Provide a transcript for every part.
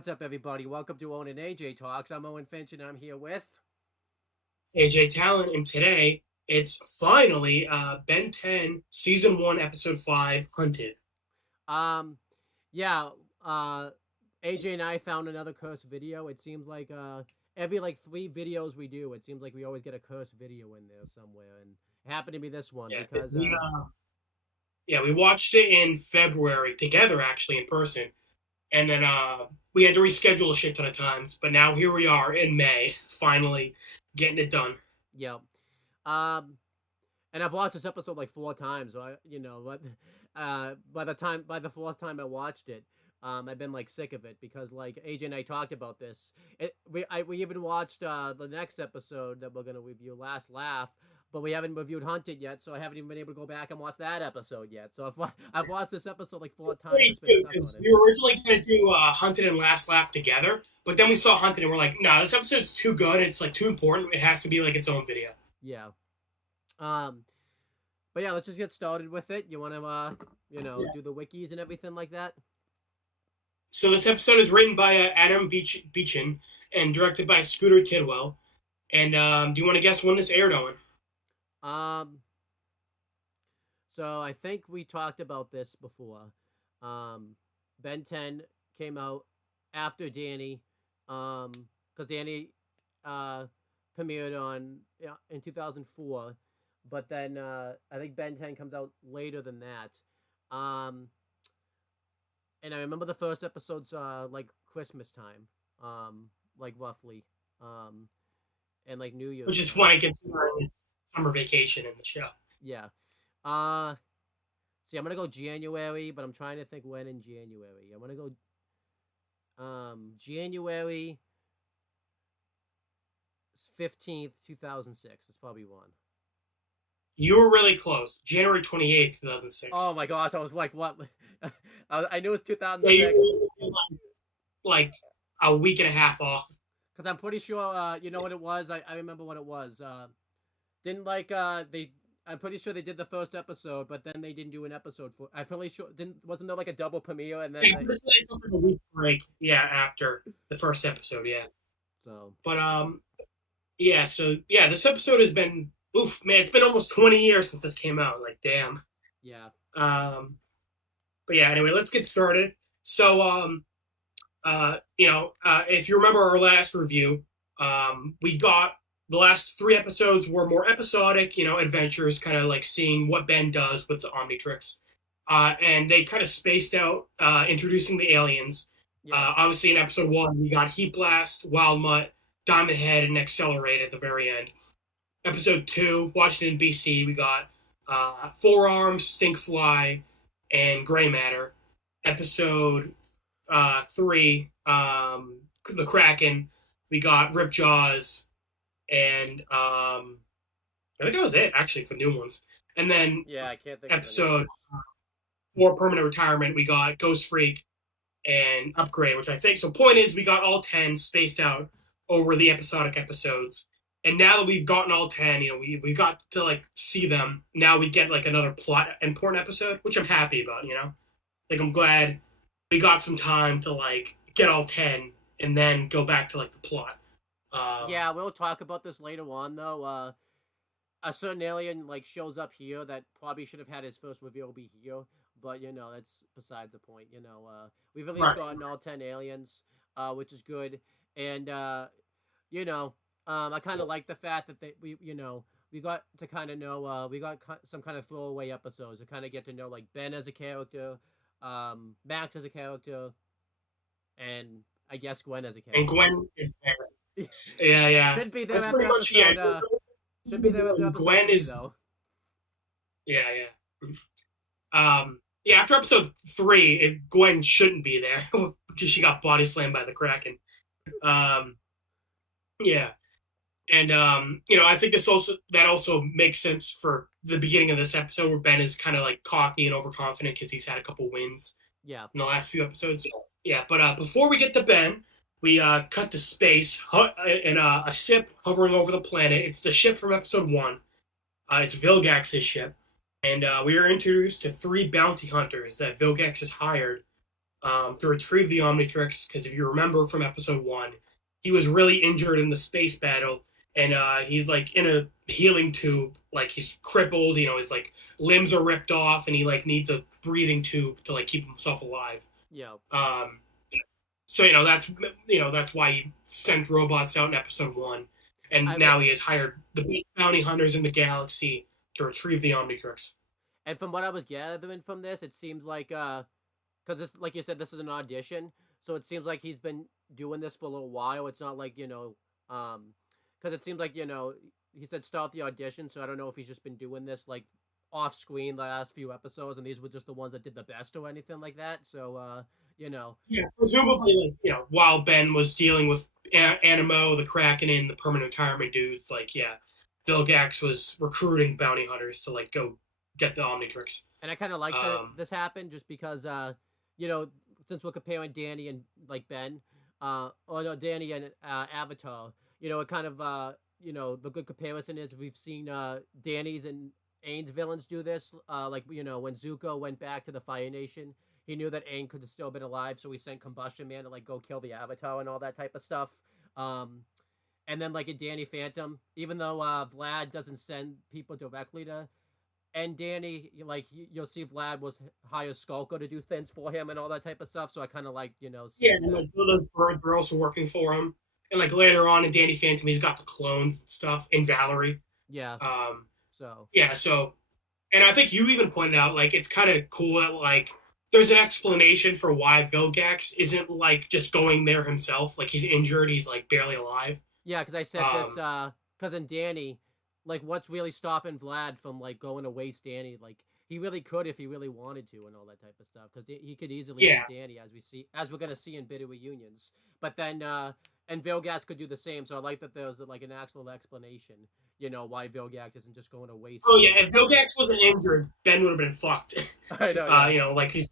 what's up, everybody? Welcome to Owen and AJ Talks. I'm Owen Finch, and I'm here with... AJ Talon, and today it's finally Ben 10, Season 1, Episode 5, Hunted. Um, yeah, AJ and I found another cursed video. It seems like every like 3 videos we do, it seems like we always get a cursed video in there somewhere, and it happened to be this one Yeah, because we watched it in February together, actually, in person. And then we had to reschedule a shit ton of times, but now here we are in May, finally getting it done. yeah, um, and I've watched this episode like 4 times. So but by the fourth time I watched it, I've been like sick of it because like AJ and I talked about this. We even watched the next episode that we're gonna review, Last Laugh, but we haven't reviewed Hunted yet, so I haven't even been able to go back and watch that episode yet. So I've watched this episode like 4 times. Pretty good, because we were originally going to do Hunted and Last Laugh together, but then we saw Hunted and we're like, no, this episode's too good. It's like too important. It has to be like its own video. Yeah. But yeah, let's just get started with it. You want to, do the wikis and everything like that? So this episode is written by Adam Beechin and directed by Scooter Tidwell. And do you want to guess when this aired, Owen? So I think we talked about this before. Ben 10 came out after Danny, because Danny premiered in 2004, but then I think Ben 10 comes out later than that. And I remember the first episode's like Christmas time, like roughly, and like New Year's. Which is funny considering it's summer vacation in the show. Yeah. See, I'm gonna go January, but I'm trying to think when in January. I'm gonna go January 15th, 2006. It's probably one. You were really close. January 28th, 2006. Oh my gosh, I was like, what? I knew it was 2006. Like a week and a half off. Because I'm pretty sure, you know what it was? I remember what it was. I'm pretty sure they did the first episode, but then they didn't do an episode for. I'm pretty sure wasn't there like a double premiere and then they took a week break. Yeah, after the first episode. Yeah. So. But yeah. So yeah, this episode has been man. It's been almost 20 years since this came out. Like damn. Yeah. But yeah. Anyway, let's get started. So if you remember our last review, we got. The last 3 episodes were more episodic, adventures, kind of like seeing what Ben does with the Omnitrix. And they kind of spaced out introducing the aliens. Yeah. Obviously, in episode 1, we got Heat Blast, Wild Mutt, Diamond Head, and Accelerate at the very end. Episode 2, Washington, D.C., we got Forearm, Stinkfly, and Gray Matter. Episode 3, The Kraken, we got Ripjaws, and I think that was it, actually, for new ones. And then I can't think episode 4, Permanent Retirement, we got Ghost Freak and Upgrade, which I think... So point is, we got all 10 spaced out over the episodic episodes. And now that we've gotten all 10, we got to, like, see them. Now we get, like, another plot important episode, which I'm happy about, Like, I'm glad we got some time to, like, get all 10 and then go back to, like, the plot. Yeah, we'll talk about this later on, though. A certain alien like shows up here that probably should have had his first reveal be here, but that's besides the point. We've at least gotten all 10 aliens, which is good, and I kind of like the fact that we got to kind of know we got some kind of throwaway episodes to kind of get to know like Ben as a character, Max as a character, and I guess Gwen as a character. And Gwen is there. Yeah. Should be there after episode. Should be there after episode. Gwen 3, is. Though. Yeah. After episode 3, Gwen shouldn't be there because she got body slammed by the Kraken. Yeah, and I think that also makes sense for the beginning of this episode where Ben is kind of like cocky and overconfident because he's had a couple wins. Yeah. In the last few episodes. Yeah, but before we get to Ben. We cut to space in a ship hovering over the planet. It's the ship from episode 1. It's Vilgax's ship. And we are introduced to 3 bounty hunters that Vilgax has hired to retrieve the Omnitrix. Because if you remember from episode 1, he was really injured in the space battle, and he's like in a healing tube, like he's crippled. His like limbs are ripped off, and he like needs a breathing tube to like keep himself alive. Yeah. So that's why he sent robots out in episode 1, and I now will- he has hired the best bounty hunters in the galaxy to retrieve the Omnitrix. and from what I was gathering from this, it seems like because this, like you said, this is an audition, so it seems like he's been doing this for a little while. It's not like because it seems like he said start the audition, so I don't know if he's just been doing this like off screen the last few episodes, and these were just the ones that did the best or anything like that. So Yeah, presumably, while Ben was dealing with Animo, the Kraken, and the permanent retirement dudes, Vilgax was recruiting bounty hunters to like go get the Omnitrix. And I kind of like that Um, this happened just because, since we're comparing Danny and like Ben, or no, Danny and Avatar, it kind of, the good comparison is we've seen Danny's and Aang's villains do this. When Zuko went back to the Fire Nation, he knew that Aang could have still been alive, so he sent Combustion Man to like go kill the Avatar and all that type of stuff. And then like in Danny Phantom, even though Vlad doesn't send people directly to and Danny, like you'll see Vlad was hire Skulker to do things for him and all that type of stuff. So I kind of like yeah, seeing and that. like those birds are also working for him. And like later on in Danny Phantom, he's got the clones and stuff in Valerie. Yeah. Um, So yeah, so and I think you even pointed out like it's kind of cool that like there's an explanation for why Vilgax isn't like just going there himself. Like he's injured, he's like barely alive. yeah, because I said this Um, because in Danny, like what's really stopping Vlad from like going to waste Danny? Like he really could if he really wanted to and all that type of stuff because he could easily yeah, beat Danny as we're gonna see in Bitter Reunions. But then and Vilgax could do the same. So I like that there's like an actual explanation. Why Vilgax isn't just going to waste. oh yeah, if Vilgax wasn't injured, Ben would have been fucked. I know. Yeah. Like he's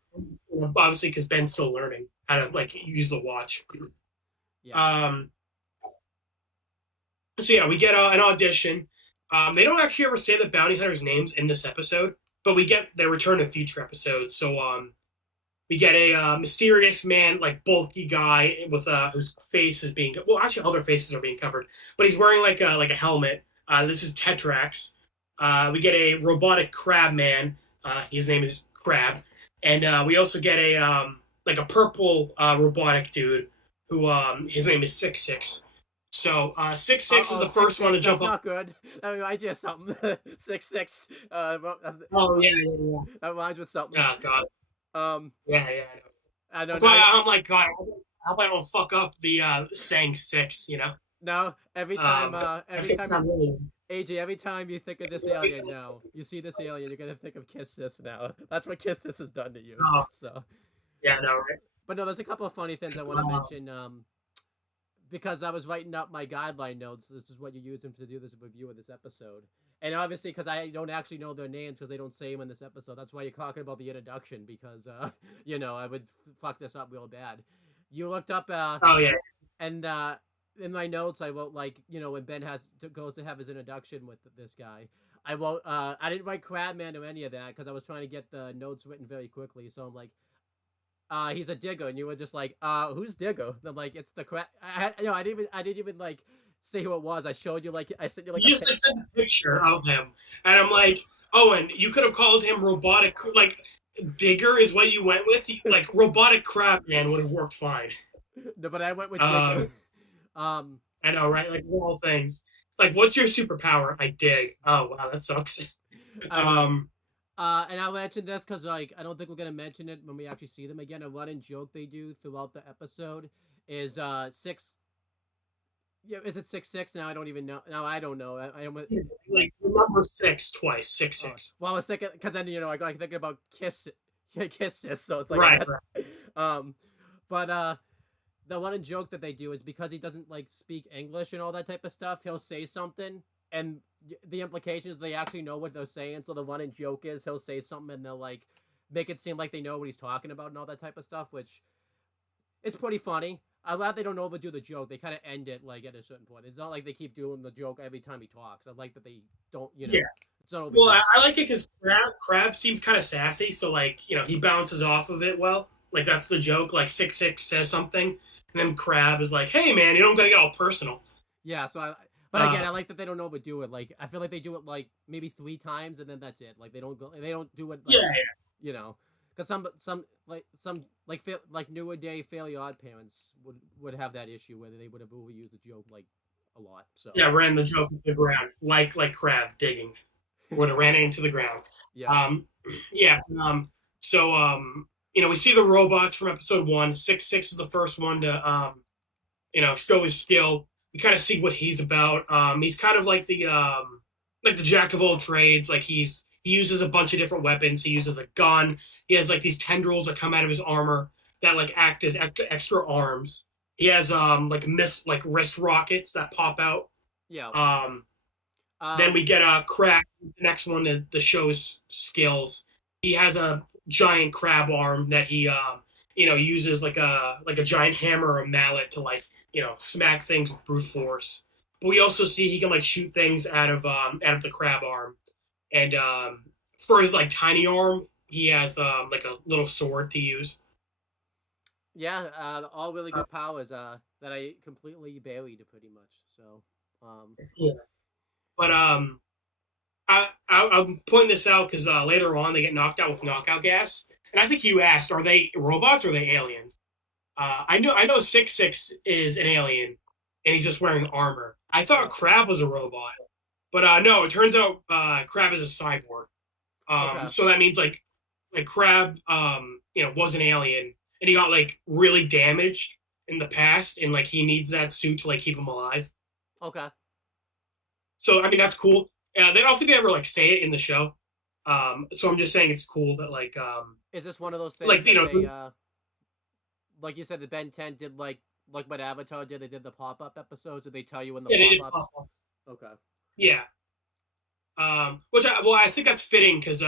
obviously because Ben's still learning how to like use the watch. Yeah. So yeah, we get an audition. They don't actually ever say the bounty hunters' names in this episode, but we get their return in future episodes. So we get a mysterious man, like bulky guy with whose face is being actually all their faces are being covered, but he's wearing like a helmet. This is Tetrax. We get a robotic crab man. His name is Crab, and we also get a like a purple robotic dude who his name is 66. So 66 is the first one to jump up. up. Not good. That reminds you of something. 66. Oh yeah. That reminds me of something. Oh god. Yeah. I know. That's why I'm like, God, I hope I don't fuck up the saying 6. No, every time, Really... AJ, every time you think of this alien now, you see this alien, you're gonna think of Kiss This now. That's what Kiss This has done to you. Oh. So. Yeah, no, right. But no, there's a couple of funny things I want to mention. Because I was writing up my guideline notes. This is what you're using to do this review of this episode. And obviously, because I don't actually know their names because they don't say them in this episode. That's why you're talking about the introduction because, I would fuck this up real bad. You looked up. Oh yeah. And in my notes, I wrote when Ben goes to have his introduction with this guy. I wrote. I didn't write Crabman or any of that because I was trying to get the notes written very quickly. So I'm like. He's a digger, and you were just like, who's digger? And I'm like, it's the crap. I didn't even like say who it was. I showed you I sent you like. You just like sent a picture of him, and I'm like, Owen, you could have called him robotic. Like, digger is what you went with. Like, robotic crab man would have worked fine. No, but I went with digger. I know, right? Like all things. Like, what's your superpower? I dig. Oh wow, that sucks. And I'll mention this because, I don't think we're going to mention it when we actually see them again. A running joke they do throughout the episode is 6. Yeah, is it 6-6? Now I don't even know. Now I don't know. I like number 6 twice. 6-6. Well, I was thinking because then I got thinking about kisses, so it's like right. But the running joke that they do is because he doesn't like speak English and all that type of stuff. He'll say something and the implication is they actually know what they're saying. So the running joke is he'll say something and they'll like make it seem like they know what he's talking about and all that type of stuff, which it's pretty funny. I'm glad they don't overdo the joke. They kind of end it like at a certain point. It's not like they keep doing the joke every time he talks. I like that they don't, Yeah. It's not well, I like it because Crab seems kind of sassy, so like he bounces off of it well. Like that's the joke. Like 6-6 says something, and then Crab is like, "Hey man, you don't gotta get all personal." Yeah, but again, Uh, I like that they don't overdo it. Like, I feel like they do it like maybe 3 times and then that's it. Like, they don't do it like, yeah, you know, because some like newer day Fairly Odd Parents would have that issue where they would have overused the joke like a lot. So yeah, ran the joke into the ground, like Crab digging, would have ran it into the ground. yeah, Um, yeah. So we see the robots from episode 1. 6-6 is the first one to show his skill. We kind of see what he's about. He's kind of like the jack of all trades. Like he uses a bunch of different weapons. He uses a gun. He has like these tendrils that come out of his armor that like act as extra arms. He has like wrist rockets that pop out. yeah. Then we Um, get a Crab, the next one to show his skills. He has a giant crab arm that he uses like a giant hammer or a mallet to smack things with brute force. But we also see he can like shoot things out of the crab arm. And for his like tiny arm, he has like a little sword to use. yeah. All really good powers. That I completely buried pretty much. So, Yeah. But I'm pointing this out because later on they get knocked out with knockout gas, and I think you asked, are they robots or are they aliens? I know 6-6 is an alien, and he's just wearing armor. I thought yeah. Crab was a robot, but no, it turns out Crab is a cyborg. Okay. So that means like Crab, was an alien, and he got like really damaged in the past, and like he needs that suit to like keep him alive. Okay. So I mean that's cool. They don't think they ever like say it in the show. So I'm just saying it's cool that Is this one of those things like that they like you said, the Ben 10 did like what Avatar did. They did the pop up episodes. Did they tell you in the yeah, they pop did ups? pop up. Okay. Yeah. I think that's fitting because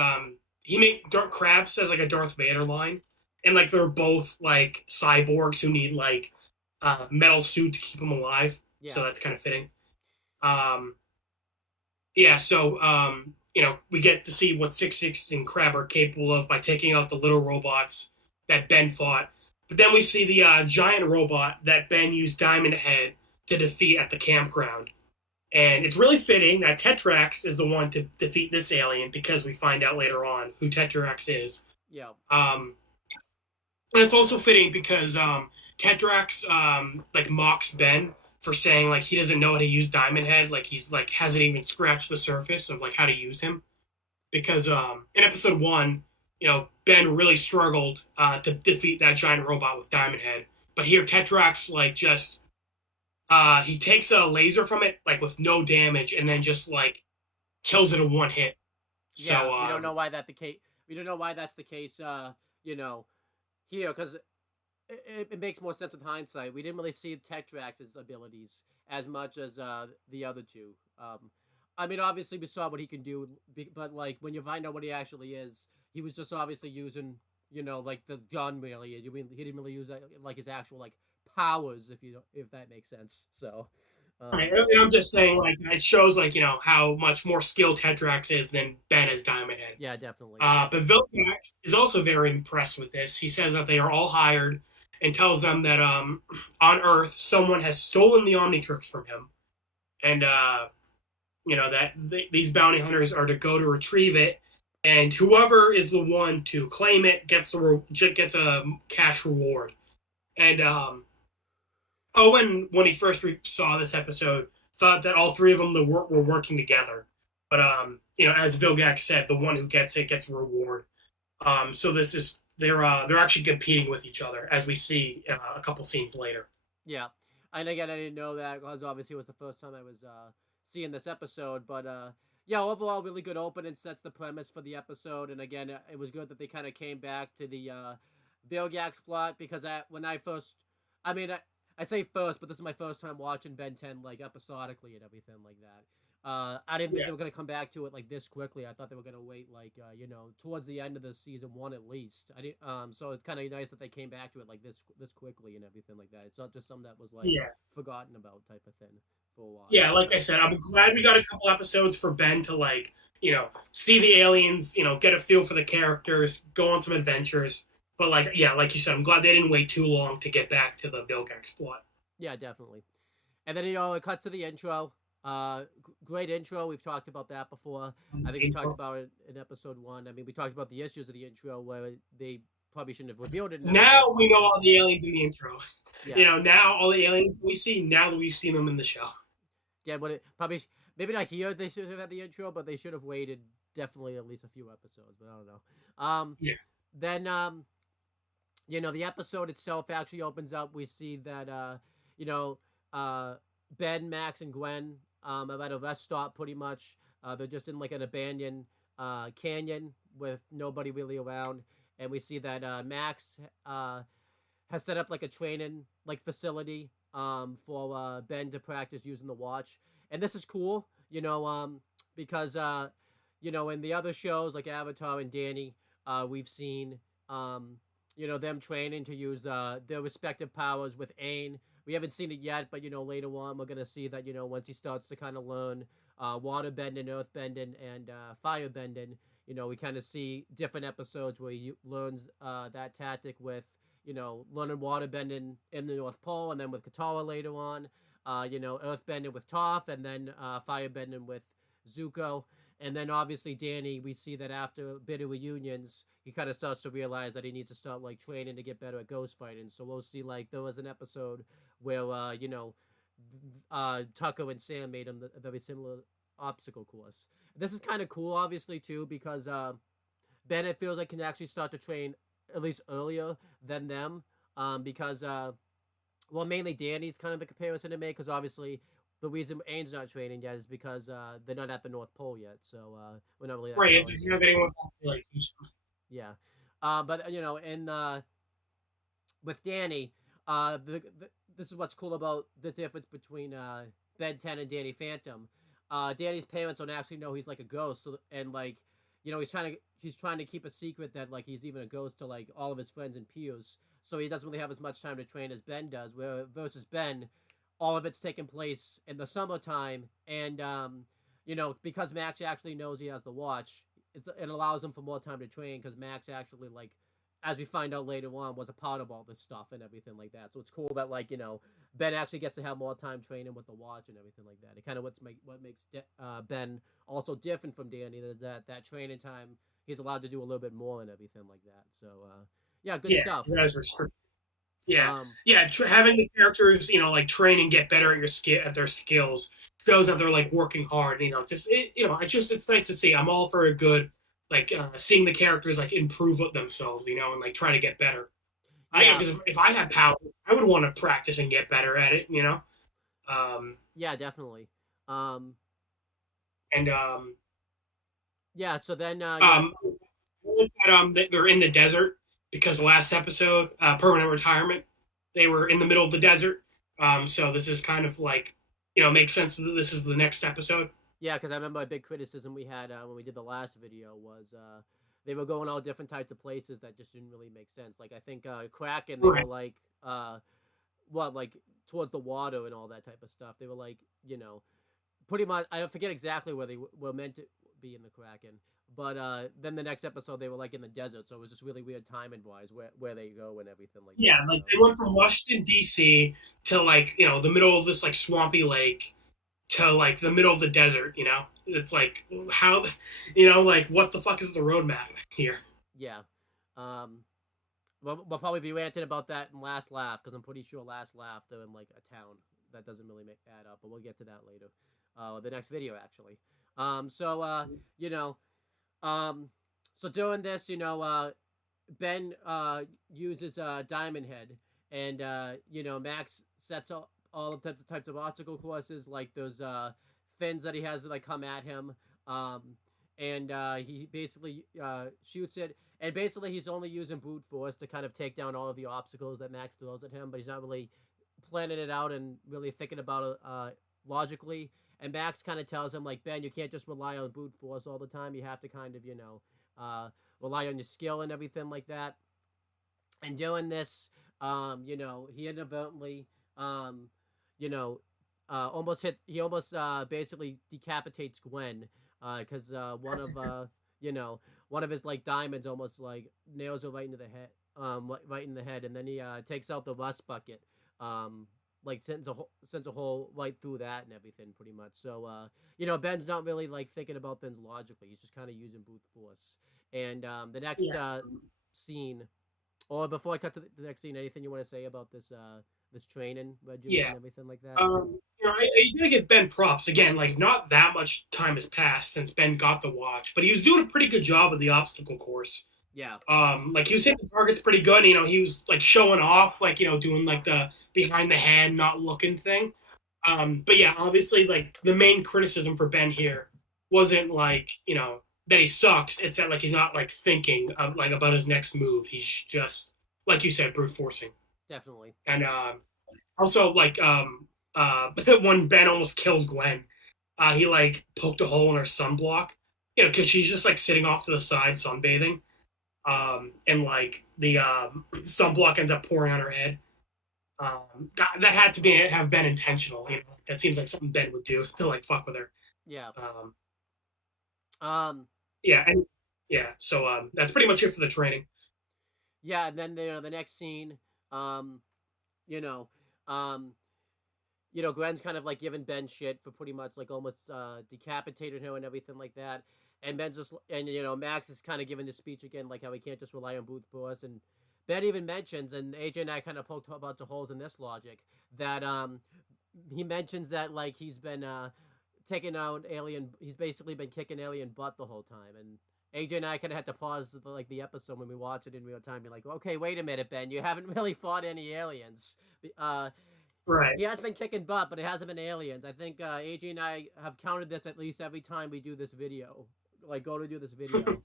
he made Dark Crab says like a Darth Vader line, and like they're both like cyborgs who need like metal suit to keep them alive. Yeah. So that's kind of fitting. Um, yeah. So we get to see what 6-6 and Crab are capable of by taking out the little robots that Ben fought. But then we see the giant robot that Ben used Diamond Head to defeat at the campground. And it's really fitting that Tetrax is the one to defeat this alien because we find out later on who Tetrax is. Yeah. Um, and it's also fitting because Tetrax like mocks Ben for saying like he doesn't know how to use Diamond Head, like he's like hasn't even scratched the surface of like how to use him. Because in episode 1, Ben really struggled to defeat that giant robot with Diamond Head, but here Tetrax like just he takes a laser from it like with no damage and then just like kills it in one hit. Yeah. So We don't know why that the case. We don't know why that's the case. You know, here because it makes more sense with hindsight. We didn't really see Tetrax's abilities as much as the other two. I mean, obviously we saw what he can do, but like when you find out what he actually is, he was just obviously using like the gun really. He didn't really use like his actual like powers if that makes sense. So, right, um, and I'm just saying like it shows like how much more skilled Tetrax is than Ben as Diamond Head. yeah, definitely. But Vilgax is also very impressed with this. He says that they are all hired and tells them that on Earth someone has stolen the Omnitrix from him, and that these bounty hunters are to go to retrieve it, and whoever is the one to claim it gets a cash reward. And Owen, when he first saw this episode, thought that all three of them were working together. But as Vilgax said, the one who gets it gets a reward. So this is they're actually competing with each other, as we see a couple scenes later. Yeah, and again, I didn't know that because obviously it was the first time I was seeing this episode. But yeah, overall, really good opening. Sets the premise for the episode, and again, it was good that they kind of came back to the Vilgax plot because when I first, I mean, I say first, but this is my first time watching Ben 10 like episodically and everything like that. I didn't think Yeah. they were gonna come back to it like this quickly. I thought they were gonna wait like towards the end of the season 1 at least. I didn't. So it's kind of nice that they came back to it like this quickly and everything like that. It's not just something that was like Yeah. forgotten about type of thing for a while. Yeah, like So I said, I'm glad we got a couple episodes for Ben to see the aliens, get a feel for the characters, go on some adventures. But like, yeah, like you said, I'm glad they didn't wait too long to get back to the Vilgax plot. Yeah, definitely. And then it cuts to the intro. Great intro. We've talked about that before. I think we talked about it in episode 1. I mean, we talked about the issues of the intro where they probably shouldn't have revealed it in episode Now 1. we know all the aliens in the intro. Yeah, Now all the aliens we see, now that we've seen them in the show. yeah, but it probably maybe not here. They should have had the intro, but they should have waited definitely at least a few episodes. But I don't know. Yeah. Then the episode itself actually opens up. We see that you know, Ben, Max, and Gwen are at a rest stop pretty much. They're just in like an abandoned canyon with nobody really around, and we see that Max has set up like a training like facility for Ben to practice using the watch, and this is cool, because in the other shows like Avatar and Danny, we've seen them training to use their respective powers with Aang. We haven't seen it yet, but later on we're gonna see that once he starts to kind of learn water bending, earth bending, and fire bending, we kind of see different episodes where he learns that tactic with learning water bending in the North Pole, and then with Katara later on, earth bending with Toph, and then fire bending with Zuko. And then obviously Danny, we see that after bitter reunions, he kind of starts to realize that he needs to start like training to get better at ghost fighting. So we'll see like there was an episode where Tucker and Sam made him a very similar obstacle course. This is kind of cool, obviously too, because Ben, it feels like, can actually start to train at least earlier than them, because mainly Danny's kind of the comparison to make, because obviously the reason Aang's not training yet is because they're not at the North Pole yet, so we're not really that Right, far you're not getting one like yeah. But in with Danny, this is what's cool about the difference between Ben 10 and Danny Phantom. Danny's parents don't actually know he's like a ghost, so, and like he's trying to keep a secret that like he's even a ghost to like all of his friends and peers. So he doesn't really have as much time to train as Ben does. Where versus Ben, all of it's taking place in the summertime, and because Max actually knows he has the watch, it allows him for more time to train, because Max actually, like, as we find out later on, was a part of all this stuff and everything like that. So it's cool that like Ben actually gets to have more time training with the watch and everything like that. It kind of what makes Ben also different from Danny is that training time he's allowed to do a little bit more and everything like that. So yeah, good stuff. You guys restricted. Yeah, Um, having the characters, like train and get better at their skills shows that they're like working hard. It's nice to see. I'm all for a good like seeing the characters like improve themselves, and like try to get better. yeah, Because if I had power, I would want to practice and get better at it. yeah, definitely. And Yeah, so then they're in the desert because the last episode, permanent retirement, they were in the middle of the desert. So this is kind of like, makes sense that this is the next episode. yeah, because I remember a big criticism we had when we did the last video was they were going all different types of places that just didn't really make sense. Like I think Kraken, they were like like towards the water and all that type of stuff. They were like pretty much, I forget exactly where they were meant to be in the Kraken, but then the next episode they were like in the desert, so it was just really weird timing wise where they go and everything like Yeah, that. like So. they went from Washington D.C. to like the middle of this like swampy lake to like the middle of the desert. It's like how, like what the fuck is the roadmap here? Yeah. We'll probably be ranting about that in Last Laugh, because I'm pretty sure Last Laugh they're in like a town that doesn't really add up, but we'll get to that later. The next video actually. So doing this, Ben uses Diamond Head, and Max sets up all the types of obstacle courses, like those fins that he has that like come at him, and he basically shoots it, and basically he's only using brute force to kind of take down all of the obstacles that Max throws at him, but he's not really planning it out and really thinking about it logically. And Max kind of tells him, like, Ben, you can't just rely on brute force all the time. You have to kind of, rely on your skill and everything like that. And doing this, he inadvertently, almost basically decapitates Gwen, because one of his like diamonds almost like nails her right into the head, right in the head, and then he takes out the rust bucket, um, like sends a hole right through that and everything, pretty much. So Ben's not really like thinking about things logically. He's just kind of using brute force. And the next Yeah. scene, or before I cut to the next scene, anything you want to say about this training regimen Yeah. and everything like that? I gotta give Ben props again. Like, not that much time has passed since Ben got the watch, but he was doing a pretty good job of the obstacle course. Yeah. Like he was hitting the targets pretty good. He was like showing off, like doing like the behind the hand, not looking thing. But yeah, obviously, like the main criticism for Ben here wasn't like that he sucks. It's that like he's not like thinking of, like about his next move. He's just like you said, brute forcing. Definitely. And also like when Ben almost kills Gwen, he like poked a hole in her sunblock, because she's just like sitting off to the side sunbathing, and like the sunblock ends up pouring on her head. That had to have been intentional. That seems like something Ben would do to like fuck with her. Yeah. Um, Um. yeah, and yeah, so that's pretty much it for the training. Yeah, and then the next scene, um, you know, um, Gwen's kind of like giving Ben shit for pretty much like almost decapitated her and everything like that. And Ben's just, and Max is kind of giving this speech again, like how he can't just rely on brute force. And Ben even mentions, and AJ and I kind of poked a bunch of holes in this logic, that he mentions that like he's been taking out alien, he's basically been kicking alien butt the whole time. And AJ and I kind of had to pause the episode when we watch it in real time. Be like, okay, wait a minute, Ben, you haven't really fought any aliens. Right. He has been kicking butt, but it hasn't been aliens. I think AJ and I have counted this at least every time we do this video. Like, go to do this video.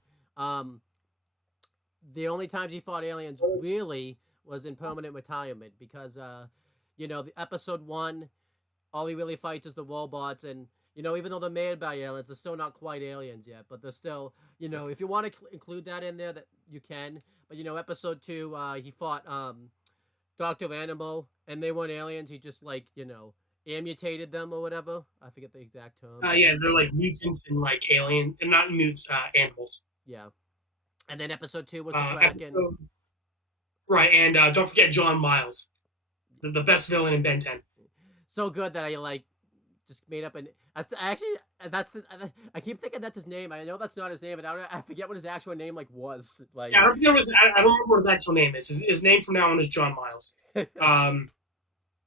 The only times he fought aliens really was in permanent retirement because, the episode 1, all he really fights is the robots. And, even though they're made by aliens, they're still not quite aliens yet. But they're still, if you want to include that in there, that you can. But, episode 2, he fought Dr. Animal, and they weren't aliens. He just amputated them or whatever. I forget the exact term. Yeah, they're like mutants and like alien, and not mutants, animals. Yeah, and then episode 2 was the Kraken. Right, and don't forget John Miles, the best villain in Ben 10. So good that I just made up an. I keep thinking that's his name. I know that's not his name, but I forget what his actual name was. Like, yeah, I don't remember what his actual name is. His name from now on is John Miles.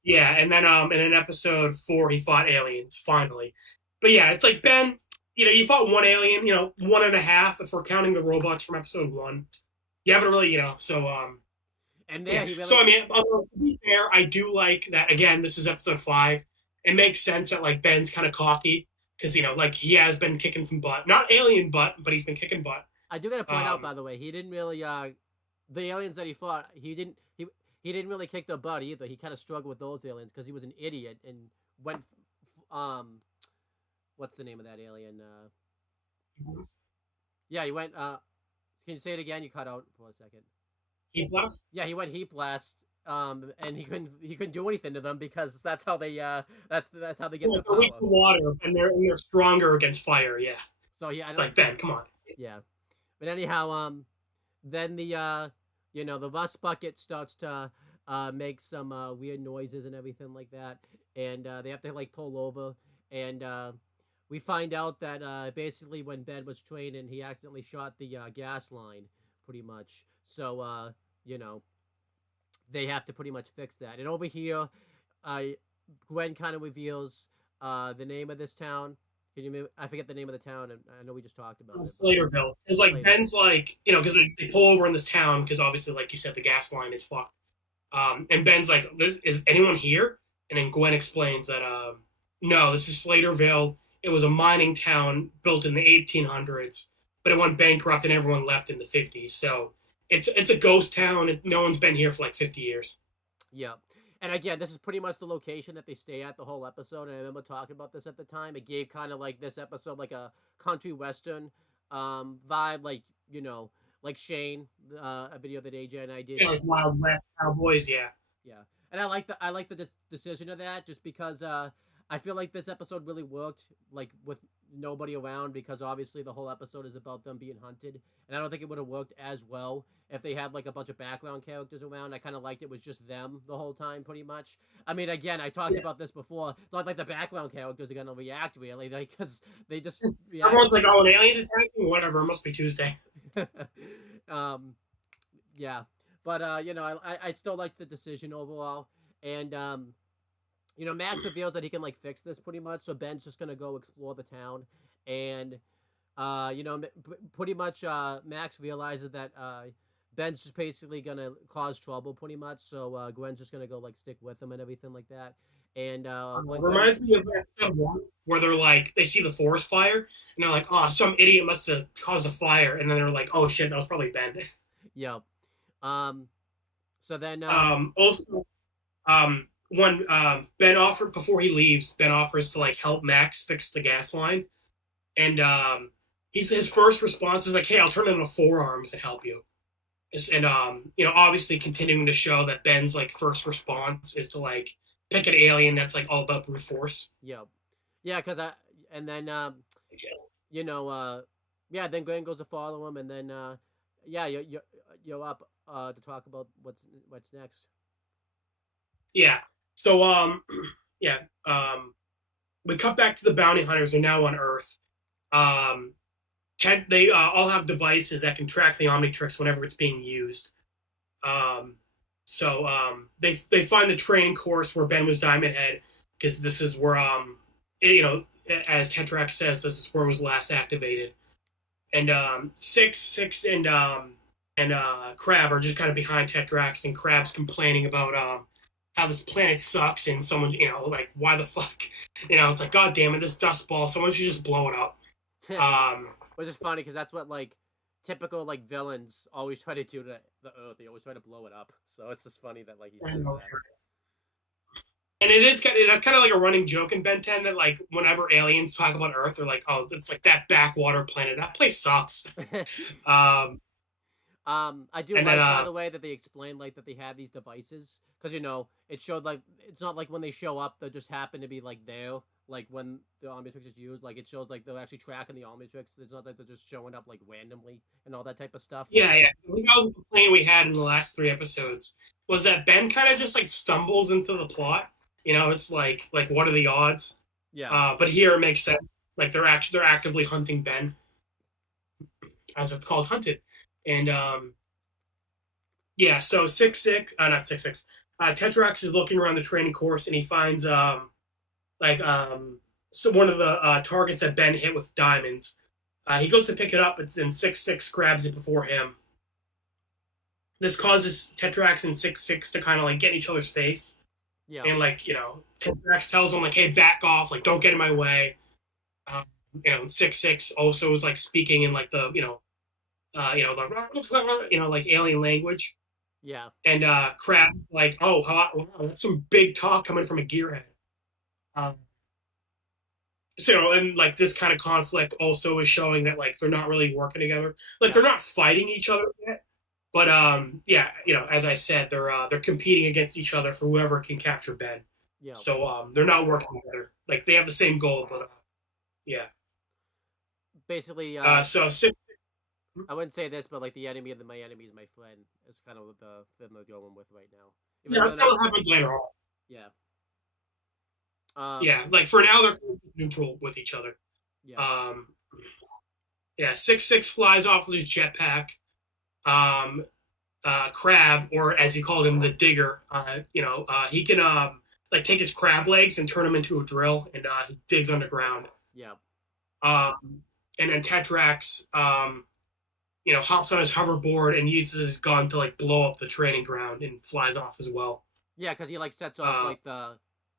Yeah, and then in episode 4 he fought aliens finally. But yeah, it's like Ben, you fought one alien, one and a half if we're counting the robots from episode 1. You haven't really, so and there, yeah. So I mean, to be fair, I do like that. Again, this is episode 5. It makes sense that like Ben's kind of cocky because like he has been kicking some butt, not alien butt, but he's been kicking butt. I do gotta point out, by the way, he didn't really the aliens that he fought, he didn't really kick their butt either. He kind of struggled with those aliens because he was an idiot and went what's the name of that alien? Yeah, he went. Can you say it again? You cut out for a second. Heat blast. Yeah, he went heat blast. And he couldn't do anything to them because that's how they that's how they get their power. They're weak to water and they're stronger against fire. Yeah. So yeah, it's like Ben, come on. Yeah, but anyhow, then the the rust bucket starts to make some weird noises and everything like that, and they have to like pull over, and we find out that basically when Ben was training, he accidentally shot the gas line, pretty much. So they have to pretty much fix that. And over here, Gwen kind of reveals the name of this town. I forget the name of the town, and I know we just talked about it. Slaterville. It's like Slater. Ben's like, because they pull over in this town because obviously, like you said, the gas line is fucked. And Ben's like, is anyone here? And then Gwen explains that, no, this is Slaterville. It was a mining town built in the 1800s, but it went bankrupt and everyone left in the 50s. So it's a ghost town. No one's been here for like 50 years. Yeah. And again, this is pretty much the location that they stay at the whole episode. And I remember talking about this at the time. It gave kind of like this episode like a country western vibe, like Shane, a video that AJ and I did. Yeah, like Wild West Cowboys, yeah. Yeah. And I like the decision of that just because I feel like this episode really worked like with nobody around because obviously the whole episode is about them being hunted, and I don't think it would have worked as well if they had like a bunch of background characters around. I kind of liked it was just them the whole time, pretty much. I mean, again, I talked Yeah. about this before. Not like the background characters are gonna react really, because they just react. Everyone's like, "Oh, an alien's attacking." Whatever. It must be Tuesday. um, yeah, but I still like the decision overall, and Max reveals that he can like fix this pretty much. So Ben's just gonna go explore the town, and pretty much Max realizes that Ben's just basically gonna cause trouble pretty much. So Gwen's just gonna go like stick with him and everything like that. And when Gwen, Reminds me of episode one where they're like, they see the forest fire and they're like, "Oh, some idiot must have caused a fire," and then they're like, "Oh shit, that was probably Ben." yeah, um, so then Also, when Ben offered before he leaves, Ben offers to like help Max fix the gas line, and his first response is like, "Hey, I'll turn into forearms and help you." And obviously continuing to show that Ben's like first response is to like pick an alien that's like all about brute force. yeah, because and then you know yeah, then Gwen goes to follow him, and then yeah, you're up to talk about what's next. Yeah. So yeah, we cut back to the bounty hunters. They're now on Earth. Um, they all have devices that can track the Omnitrix whenever it's being used. Um, they find the training course where Ben was Diamond Head, because this is where as Tetrax says, this is where it was last activated. And Six and Crab are just kind of behind Tetrax, and Crab's complaining about how this planet sucks, and someone, like, why the fuck, it's like, God damn it, this dust ball, someone should just blow it up. Which is funny because that's what like typical like villains always try to do to the Earth. They always try to blow it up. So it's just funny that like he says that. And it is that's kind of like a running joke in Ben 10 that like whenever aliens talk about Earth, they're like, "Oh, it's like that backwater planet. That place sucks." I do like, by the way, that they explained like that they had these devices because it showed like it's not like when they show up they just happen to be like there, like when the Omnitrix is used, like it shows like they're actually tracking the Omnitrix. It's not that they're just showing up like randomly and all that type of stuff. Yeah. I think that was the complaint we had in the last 3 episodes was that Ben kind of just like stumbles into the plot. It's like what are the odds? Yeah. But here it makes sense. Like they're actively hunting Ben, as it's called, hunted. And yeah, so not 6-6. Tetrax is looking around the training course and he finds so one of the targets that Ben hit with diamonds. He goes to pick it up, and 6-6 grabs it before him. This causes Tetrax and 6-6 to kind of like get in each other's face. Yeah. And Tetrax tells him like, "Hey, back off! Like, don't get in my way." 6-6 also is like speaking in like the like alien language. Yeah. And Crab like, "Oh, wow, that's some big talk coming from a gearhead." And like this kind of conflict also is showing that like they're not really working together. Like they're not fighting each other yet. But as I said, they're competing against each other for whoever can capture Ben. Yeah. So they're not working together. Like they have the same goal, but yeah. Basically, so 6. I wouldn't say this, but like the enemy of my enemy is my friend is kind of the thing they're going with right now. Yeah, that's what happens later on. Yeah. Yeah, like for now they're neutral with each other. Yeah. 6-6 flies off with his jetpack. Crab, or as you call him, the digger, he can like take his crab legs and turn them into a drill, and he digs underground. Yeah. And then Tetrax, hops on his hoverboard and uses his gun to like blow up the training ground and flies off as well. Yeah, because he like sets off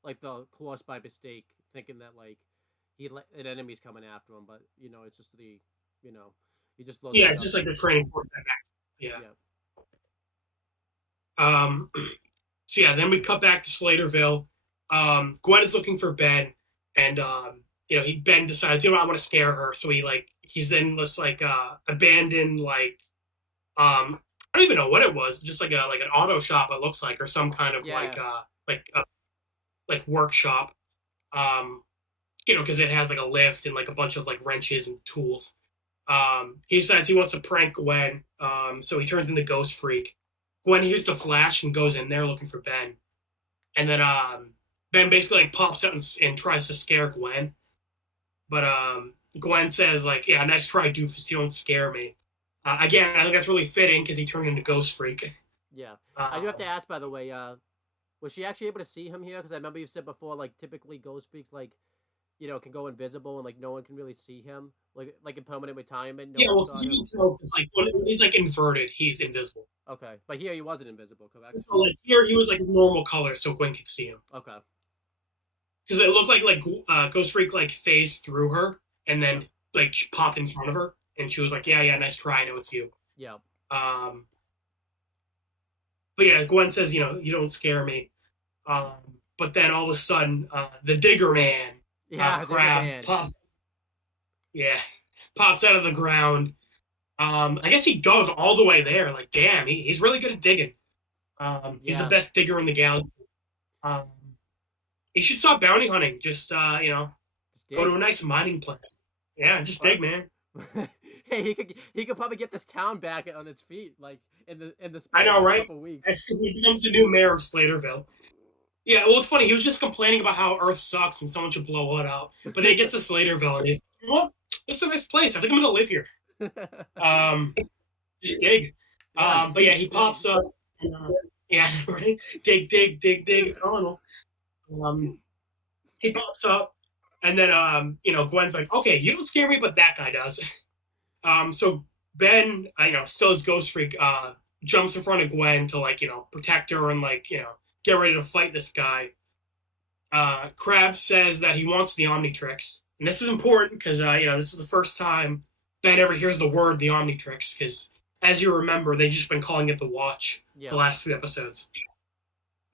like the course by mistake, thinking that like an enemy's coming after him, but it's just he just blows. Yeah, it's just like the training course back. Yeah. So yeah, then we cut back to Slaterville. Gwen is looking for Ben, and Ben decides, I want to scare her, so he's in this like abandoned like I don't even know what it was, just like an auto shop it looks like, or some kind of like workshop. because it has like a lift and like a bunch of like wrenches and tools. He decides he wants to prank Gwen, so he turns into Ghost Freak. Gwen hears the flash and goes in there looking for Ben, and then Ben basically like pops out and tries to scare Gwen, but Gwen says like, "Yeah, nice try, doofus. You don't scare me." Again, I think that's really fitting because he turned into Ghost Freak. Yeah. I do have to ask, by the way, was she actually able to see him here? Because I remember you said before, like, typically Ghost Freaks, like, can go invisible and, like, no one can really see him. Like in permanent retirement, no Yeah, one well, saw you him. can tell because like when he's like inverted, he's invisible. Okay. But here he wasn't invisible, correct? So like here he was like his normal color, so Gwen could see him. Okay. Because it looked like Ghost Freak like phased through her and Yeah. then like popped in front of her, and she was like, "Yeah, yeah, nice try. I know it's you." Yeah. Um, but yeah, Gwen says, "You don't scare me." Um, but then all of a sudden, the Digger Man, Yeah, Digger Crab, Man. pops. Yeah, pops out of the ground. I guess he dug all the way there. Like, damn, he's really good at digging. He's the Yeah. best digger in the galaxy. Um, he should stop bounty hunting. Just Just go to dig. a nice mining planet. Yeah, just dig, man. Hey, he could probably get this town back on its feet, like in the I span of know, like a right? couple weeks. He becomes the new mayor of Slaterville. Yeah, well, it's funny. He was just complaining about how Earth sucks and someone should blow it out. But then he gets to Slaterville and he's like, you know what? This is a nice place. I think I'm gonna live here. Um, just dig. Yeah, But yeah, he just dig. pops up. Yeah, right. Dig, dig, dig, dig. I don't know. He pops up, and then Gwen's like, "Okay, you don't scare me, but that guy does." So Ben, still as Ghost Freak, jumps in front of Gwen to like protect her and like get ready to fight this guy. Crab says that he wants the Omnitrix, and this is important because this is the first time Ben ever hears the word the Omnitrix. Because as you remember, they've just been calling it the Watch the Yeah. last few episodes.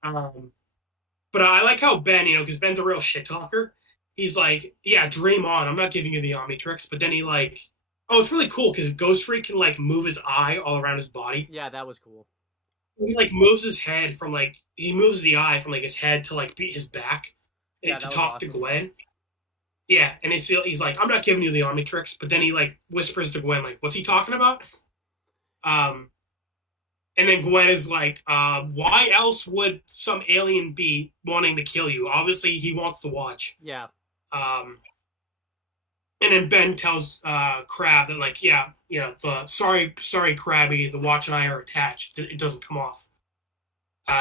But I like how Ben, because Ben's a real shit talker. He's like, "Yeah, dream on. I'm not giving you the Omnitrix." But then he like, oh, it's really cool because Ghost Freak can like move his eye all around his body. Yeah, that was cool. He like moves his head from like he moves the eye from like his head to like beat his back Yeah, to that was talk to awesome. Gwen. Yeah, and he's like, "I'm not giving you the Omnitrix," but then he like whispers to Gwen like, "What's he talking about?" Um, and then Gwen is like, "Why else would some alien be wanting to kill you? Obviously, he wants to watch." Yeah. Um, and then Ben tells Crab that like, yeah, the sorry Krabby, the watch and I are attached. It doesn't come off.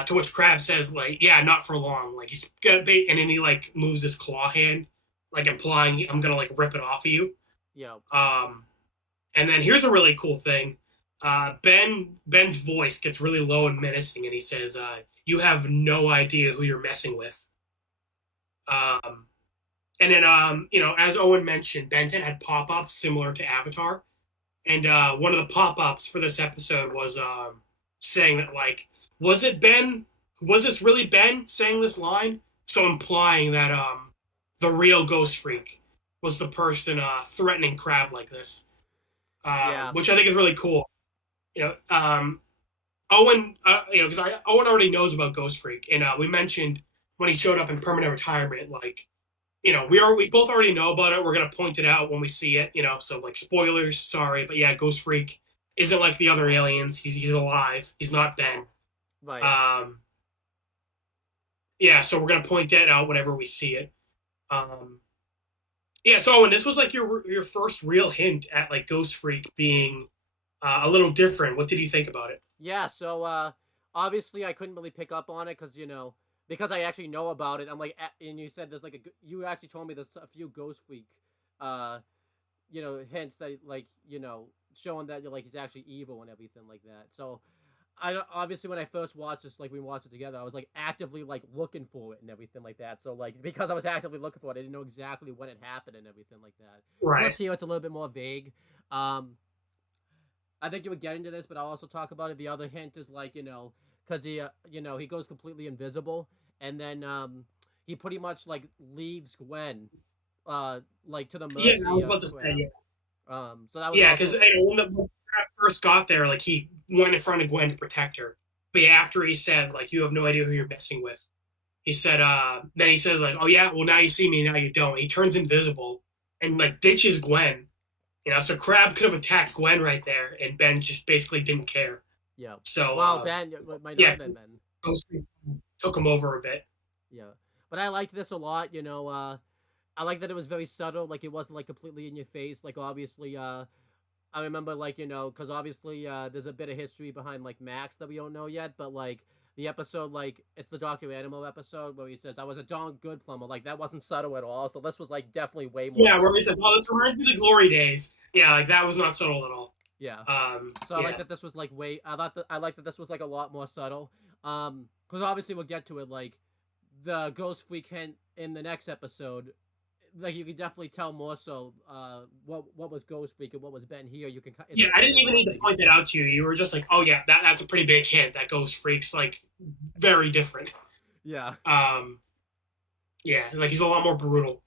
To which Crab says like, yeah, not for long. Like he's gonna be, and then he like moves his claw hand, like implying I'm gonna like rip it off of you. Yeah. And then here's a really cool thing. Ben's voice gets really low and menacing, and he says, "You have no idea who you're messing with." And then, as Owen mentioned, Ben 10 had pop ups similar to Avatar. And one of the pop ups for this episode was saying that, like, was it Ben? Was this really Ben saying this line? So implying that the real Ghost Freak was the person threatening Crab like this, Yeah. which I think is really cool. Owen, because Owen already knows about Ghost Freak, and we mentioned when he showed up in permanent retirement, like we both already know about it. We're gonna point it out when we see it, So like spoilers, sorry, but yeah, Ghost Freak isn't like the other aliens. He's alive. He's not Ben. Right. Yeah, so we're gonna point that out whenever we see it. Yeah, so Owen, this was like your first real hint at like Ghost Freak being a little different. What did you think about it? Yeah. So obviously I couldn't really pick up on it because I actually know about it. I'm like, and you said there's like you actually told me there's a few Ghost Freak, uh, hints that like showing that like he's actually evil and everything like that. So I obviously when I first watched this, like we watched it together, I was like actively like looking for it and everything like that. So like because I was actively looking for it, I didn't know exactly when it happened and everything like that. Right. Plus here it's a little bit more vague. I think you would get into this, but I'll also talk about it. The other hint is like because he he goes completely invisible, and then he pretty much like leaves Gwen, like to the mercy Yeah, I was about of to say Crab. yeah. So that was Yeah, also because when Crab first got there, like he went in front of Gwen to protect her. But yeah, after he said like you have no idea who you're messing with, he said, then he says, like, oh, yeah, well, now you see me, now you don't. He turns invisible and, like, ditches Gwen. You know, so Crab could have attacked Gwen right there, and Ben just basically didn't care. Yeah. So, Well, Ben might not yeah, have been Ben. Ghost Freak took him over a bit. Yeah. But I liked this a lot. I like that it was very subtle. Like it wasn't like completely in your face. Like obviously, I remember like because obviously there's a bit of history behind like Max that we don't know yet. But like the episode, like it's the Doctor Animal episode where he says, "I was a darn good plumber." Like that wasn't subtle at all. So this was like definitely way more. Yeah, where he said, "Oh, this reminds me of the glory days." Yeah, like that was not subtle at all. Yeah. So I yeah. like that this was like way. I like that this was like a lot more subtle. Because obviously we'll get to it. Like the Ghost Freak hint in the next episode, like you can definitely tell more so what was Ghost Freak and what was Ben here. You can yeah, I didn't even need to point that out to you. You were just like, oh yeah, that's a pretty big hint that Ghost Freak's like very different. Yeah. Yeah, like he's a lot more brutal.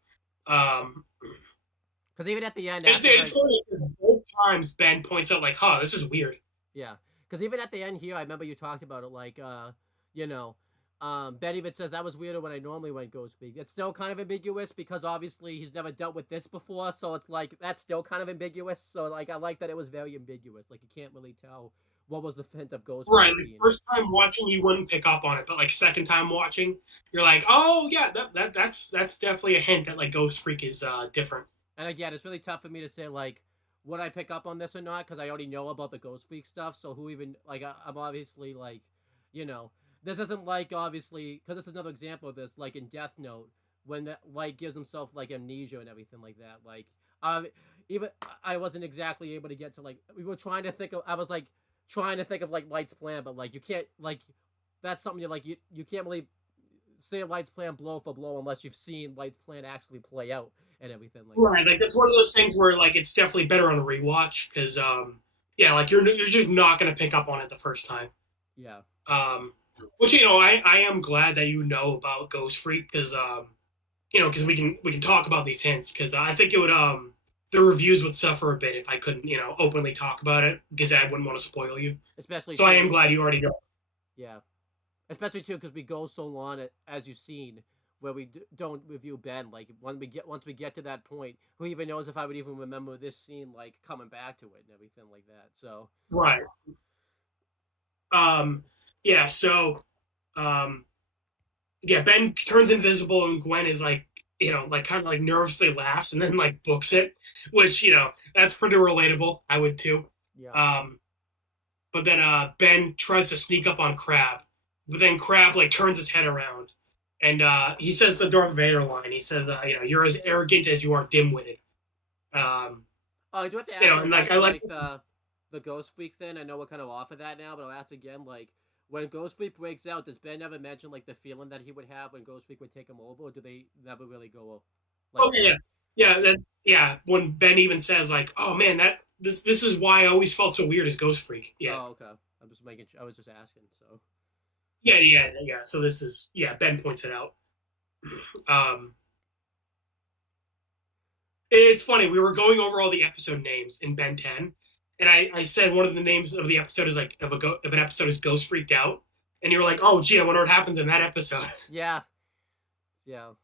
Because even at the end, it's funny because both times Ben points out like, huh, this is weird. Yeah, because even at the end here, I remember you talked about it like, Ben even says that was weirder when I normally went Ghost Freak. It's still kind of ambiguous because obviously he's never dealt with this before, so it's like that's still kind of ambiguous. So like I like that it was very ambiguous. Like you can't really tell what was the hint of Ghost Freak. Right, like first time watching you wouldn't pick up on it, but like second time watching, you're like, oh yeah, that's definitely a hint that like Ghost Freak is different. And again, it's really tough for me to say like would I pick up on this or not because I already know about the Ghost Freak stuff. So who even like I'm obviously like, this isn't like obviously because it's another example of this like in Death Note when the light gives himself like amnesia and everything like that. Like even I wasn't exactly able to get to like we were trying to think of I was like trying to think of like Light's plan, but like you can't like that's something you can't really say Light's plan blow for blow unless you've seen Light's plan actually play out and everything like right. That. Like that's one of those things where like it's definitely better on a rewatch because yeah, like you're just not gonna pick up on it the first time. Yeah. Which I am glad that you know about Ghost Freak because because we can talk about these hints because I think it would the reviews would suffer a bit if I couldn't openly talk about it because I wouldn't want to spoil you. Especially so I am glad you already know. Yeah, especially too because we go so long as you've seen where we don't review Ben. Like once we get to that point, who even knows if I would even remember this scene like coming back to it and everything like that. So right. Yeah. So yeah, Ben turns invisible and Gwen is like like kind of like nervously laughs and then like books it, which that's pretty relatable. I would too. Yeah. But then Ben tries to sneak up on Crab, but then Crab like turns his head around, and he says the Darth Vader line. He says, "You're as arrogant as you are dim-witted." Oh, I do have to ask and like I like the Ghost Freak thing. I know we're kind of off of that now, but I'll ask again. Like when Ghost Freak breaks out, does Ben ever mention like the feeling that he would have when Ghost Freak would take him over, or do they never really go? Like, oh yeah. When Ben even says like, "Oh man, this is why I always felt so weird as Ghost Freak." Yeah. Oh, okay. I'm just making. I was just asking. So. Yeah. So this is Ben points it out. It's funny. We were going over all the episode names in Ben 10, and I said one of the names of the episode is like of an episode is Ghost Freaked Out, and you were like, "Oh, gee, I wonder what happens in that episode." Yeah. So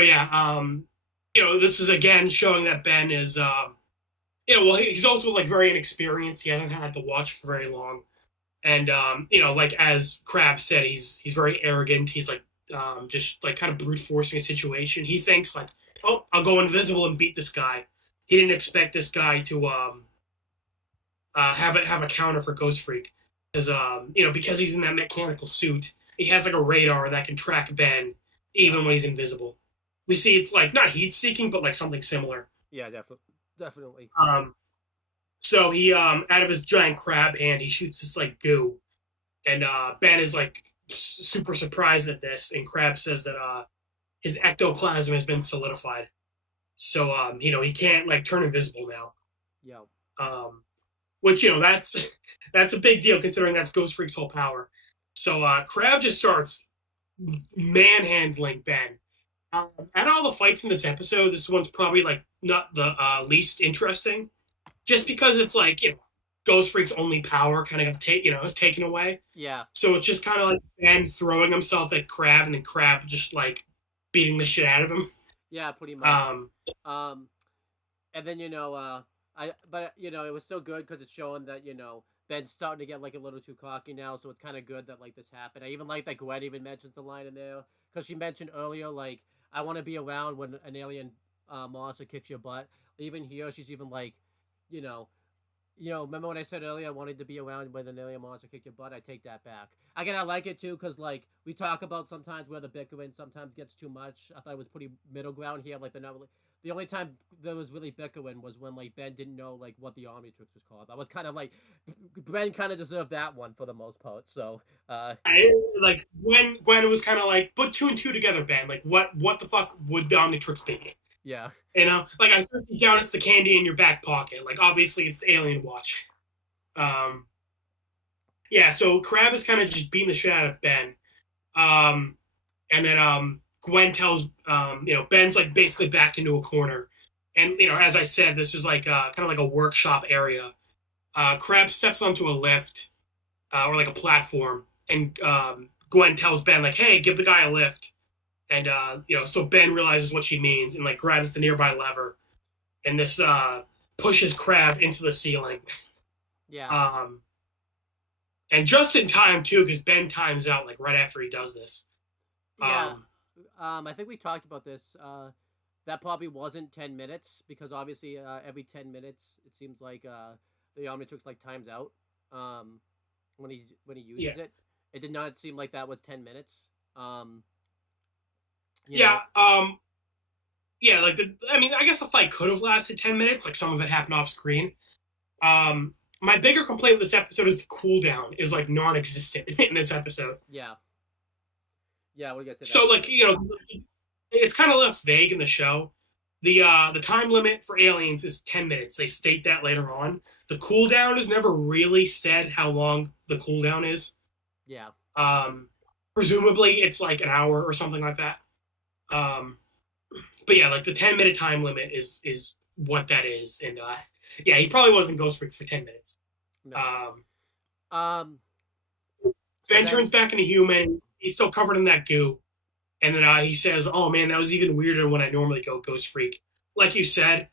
yeah. This is again showing that Ben is well, he's also like very inexperienced. He hasn't had to watch for very long, and like as Crab said, he's very arrogant. He's like just like kind of brute forcing a situation. He thinks like, oh, I'll go invisible and beat this guy. He didn't expect this guy to have a counter for Ghost Freak because because he's in that mechanical suit, he has like a radar that can track Ben even when he's invisible. We see it's like not heat seeking, but like something similar. Yeah, definitely. So he out of his giant crab hand, he shoots this like goo, and Ben is like super surprised at this, and Crab says that his ectoplasm has been solidified, so he can't like turn invisible now. Yeah. Which that's a big deal considering that's Ghost Freak's whole power. So Crab just starts manhandling Ben. At all the fights in this episode, this one's probably like not the least interesting, just because it's like Ghost Freak's only power kind of got taken away. Yeah. So it's just kind of like Ben throwing himself at Crab, and then Crab just like beating the shit out of him. Yeah, pretty much. Um, Um, and then but it was still good because it's showing that Ben's starting to get like a little too cocky now, so it's kind of good that like this happened. I even like that Gwen even mentions the line in there because she mentioned earlier like I want to be around when an alien monster kicks your butt. Even here, she's even like, you know, remember when I said earlier I wanted to be around when an alien monster kicked your butt? I take that back. Again, I like it too because like we talk about sometimes where the bickering sometimes gets too much. I thought it was pretty middle ground here. Like the only time there was really bickering was when like Ben didn't know like what the Omnitrix was called. I was kind of like Ben kind of deserved that one for the most part. So like Gwen was kind of like put two and two together, Ben. Like what the fuck would the Omnitrix be? yeah. Like I sense down, it's the candy in your back pocket. Like obviously it's the alien watch. Yeah, so Crab is kind of just beating the shit out of Ben. And then Gwen tells Ben's like basically backed into a corner. And as I said, this is like kind of like a workshop area. Crab steps onto a lift or like a platform, and Gwen tells Ben like, "Hey, give the guy a lift." And so Ben realizes what she means and like grabs the nearby lever, and this pushes Crab into the ceiling. Yeah. And just in time too, because Ben times out like right after he does this. Yeah. I think we talked about this. That probably wasn't 10 minutes because obviously every 10 minutes it seems like the Omnitrix like times out when he uses it. It did not seem like that was 10 minutes. Yeah. Yeah, like I guess the fight could have lasted 10 minutes. Like some of it happened off screen. My bigger complaint with this episode is the cooldown is like non-existent in this episode. Yeah. Yeah, we'll get to that. So like it's kind of left vague in the show. The time limit for aliens is 10 minutes. They state that later on. The cooldown is never really said how long the cooldown is. Yeah. Presumably it's like an hour or something like that. But yeah, like the 10-minute time limit is what that is, and yeah, he probably wasn't Ghost Freak for 10 minutes. No. Ben turns back into human. He's still covered in that goo, and then he says, "Oh man, that was even weirder when I normally go Ghost Freak." Like you said,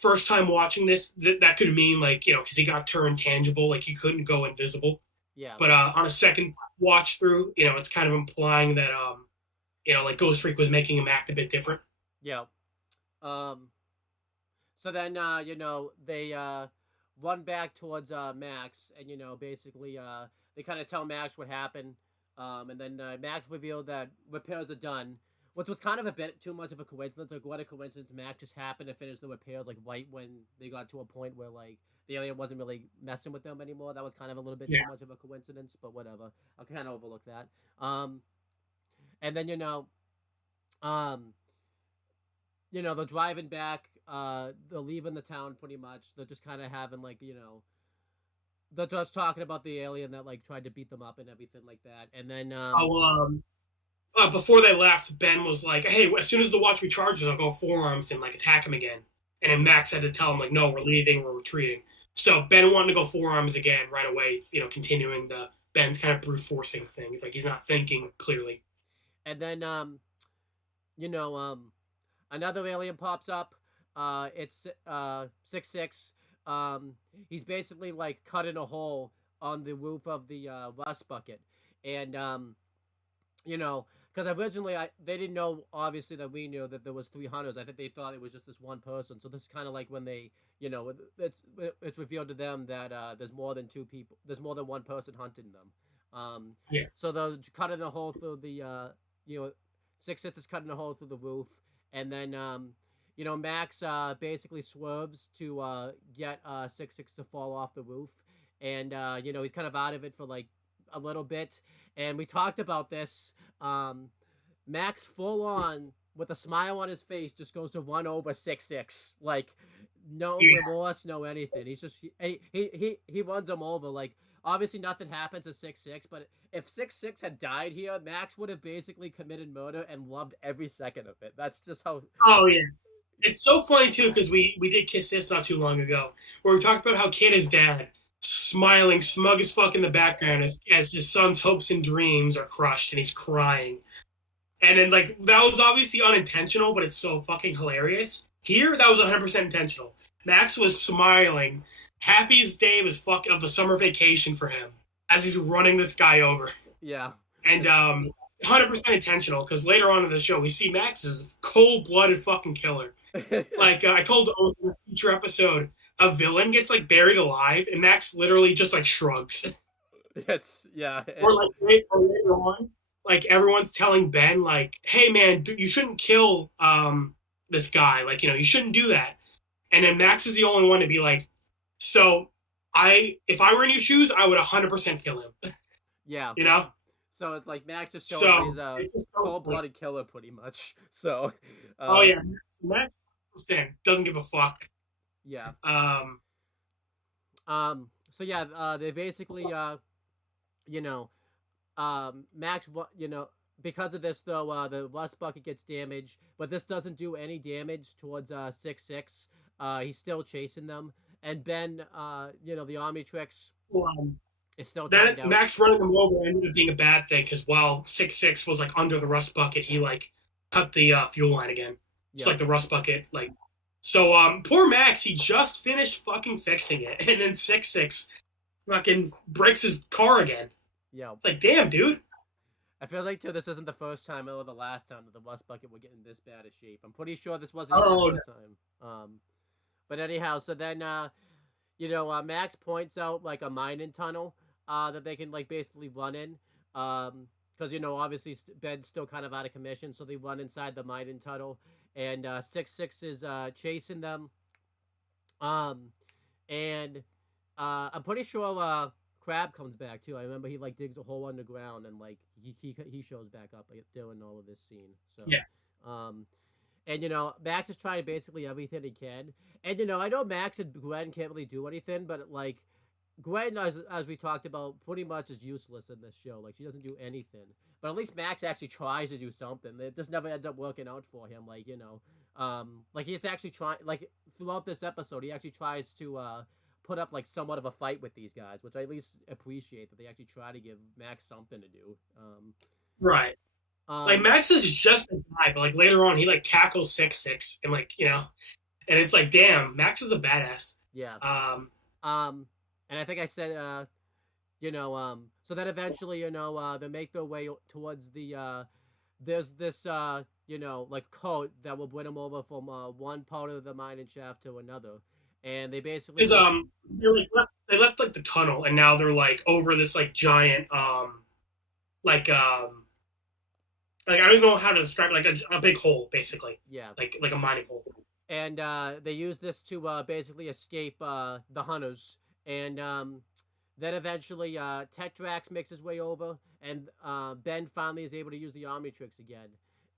first time watching this, that could mean like because he got turned tangible, like he couldn't go invisible. Yeah. But on a second watch through, it's kind of implying that like Ghost Freak was making him act a bit different. Yeah. So then they run back towards Max, and basically they kind of tell Max what happened, and then Max revealed that repairs are done, which was kind of a bit too much of a coincidence. Like what a coincidence! Max just happened to finish the repairs like right when they got to a point where like the alien wasn't really messing with them anymore. That was kind of a little bit too much of a coincidence, but whatever. I'll kind of overlook that. And then they're driving back. They're leaving the town pretty much. They're just kind of having like they're just talking about the alien that like tried to beat them up and everything like that. And then before they left, Ben was like, "Hey, as soon as the watch recharges, I'll go forearms and like attack him again." And then Max had to tell him like, "No, we're leaving. We're retreating." So Ben wanted to go forearms again right away. It's continuing the Ben's kind of brute forcing things. Like he's not thinking clearly. And then another alien pops up. It's 6-6. He's basically like cutting a hole on the roof of the rust bucket, and because originally they didn't know obviously that we knew that there was 3 hunters. I think they thought it was just this one person. So this is kind of like when they it's revealed to them that there's more than 2 people. There's more than one person hunting them. So they're cutting a hole through the 6-6 is cutting a hole through the roof, and then Max basically swerves to get 6-6 to fall off the roof, and he's kind of out of it for like a little bit. And we talked about this. Max full on with a smile on his face just goes to run over 6-6, like no remorse, no anything. He's just he runs him over. Like obviously nothing happens to 6-6, but if 6-6 had died here, Max would have basically committed murder and loved every second of it. That's just how. Oh yeah. It's so funny too because we did Kiss This not too long ago, where we talked about how Kid dad smiling, smug as fuck in the background as his son's hopes and dreams are crushed and he's crying. And then like that was obviously unintentional, but it's so fucking hilarious. Here, that was 100% intentional. Max was smiling, happy as day was fuck of the summer vacation for him as he's running this guy over. Yeah. And 100% intentional because later on in the show we see Max is cold-blooded fucking killer. Like I told Owen in the future episode, a villain gets like buried alive, and Max literally just like shrugs. It's yeah. Or like later on, like everyone's telling Ben like, "Hey man, you shouldn't kill this guy. Like you shouldn't do that." And then Max is the only one to be like, "So if I were in your shoes, I would 100% kill him." Yeah. You know. So it's like Max just showing he's a so cold-blooded killer, pretty much. So. Oh yeah, Max doesn't give a fuck. Yeah. Um. So yeah, they basically Max, because of this though, the rust bucket gets damaged, but this doesn't do any damage towards 6-6. He's still chasing them, and Ben, the Omnitrix is still timed out. Max running him over ended up being a bad thing because while 6-6 was like under the rust bucket, he like cut the fuel line again. It's like the rust bucket, like. So poor Max, he just finished fucking fixing it, and then 6-6 fucking breaks his car again. Yeah. It's like, damn, dude. I feel like too, this isn't the first time or the last time that the rust bucket would get in this bad a shape. I'm pretty sure this wasn't the first time. But anyhow, so then Max points out like a mining tunnel that they can like basically run in. Because obviously Ben's still kind of out of commission, so they run inside the mining tunnel, and 6-6 is chasing them. And I'm pretty sure Crab comes back too. I remember he like digs a hole underground and like he shows back up like, during all of this scene. So yeah. And Max is trying basically everything he can. And I know Max and Gwen can't really do anything, but like Gwen, as we talked about, pretty much is useless in this show. Like she doesn't do anything. But at least Max actually tries to do something. It just never ends up working out for him. Like like he's actually trying. Like throughout this episode, he actually tries to put up like somewhat of a fight with these guys, which I at least appreciate that they actually try to give Max something to do. Right. Like Max is just a guy, but like later on he like tackles 6-6 and like and it's like damn, Max is a badass. Yeah. And I think I said so then eventually they make their way towards the there's this like code that will bring them over from one part of the mining shaft to another. And they basically they left like the tunnel and now they're like over this like giant like I don't know how to describe it, like a big hole basically. Yeah. Like a mining hole. And they use this to basically escape the hunters. And then eventually Tetrax makes his way over, and Ben finally is able to use the Omnitrix again.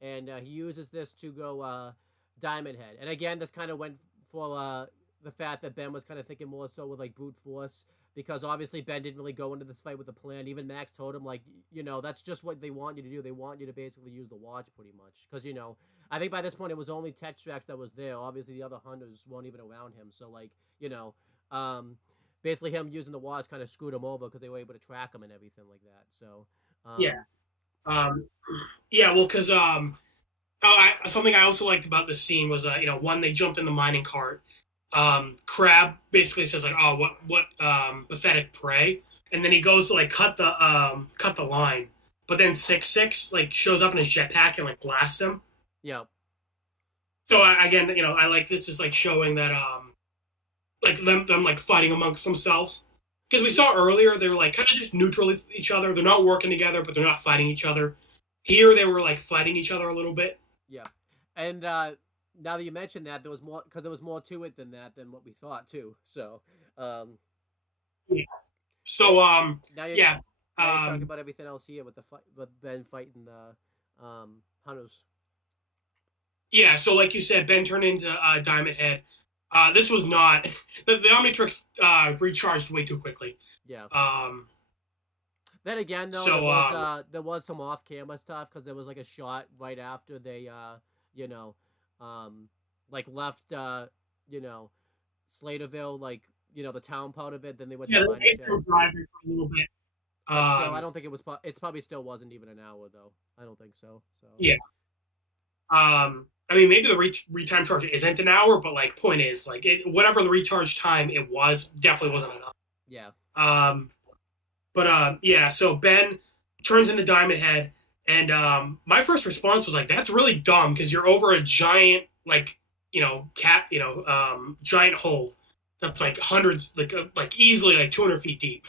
And he uses this to go Diamond Head. And again, this kind of went for the fact that Ben was kind of thinking more so with like brute force, because obviously Ben didn't really go into this fight with a plan. Even Max told him like, that's just what they want you to do. They want you to basically use the watch pretty much. Because, I think by this point it was only Tetrax that was there. Obviously the other hunters weren't even around him. So like, basically him using the watch kind of screwed him over because they were able to track him and everything like that. So well, because something I also liked about this scene was when they jumped in the mining cart, Crab basically says like, oh, what pathetic prey, and then he goes to like cut the line, but then 6-6 like shows up in his jetpack and like blasts him. Yeah. So again, I like this is like showing that like them like fighting amongst themselves, because we saw earlier they're like kind of just neutral with each other. They're not working together, but they're not fighting each other. Here they were like fighting each other a little bit. Yeah, and now that you mentioned that, there was more to it than what we thought too. So yeah. So now you're talking about everything else here with with Ben fighting the hunters. Yeah, so like you said, Ben turned into Diamond Head. This was not the Omnitrix recharged way too quickly. Yeah. Then again, though, there was some off-camera stuff because there was like a shot right after they, like left you know, Slaterville, like, the town part of it, then they went to Yeah, the they mining still shaft. driving for a little bit. But still, I Um, don't think it was. It's probably still wasn't even an hour though. I don't think so. So yeah. I mean, maybe the retime charge isn't an hour, but like, point is, like, whatever the recharge time it was, definitely wasn't enough. yeah, Um, but yeah. So Ben turns into Diamond Head, and my first response was like, "That's really dumb because you're over a giant, like, giant hole that's like hundreds, like easily like 200 feet deep."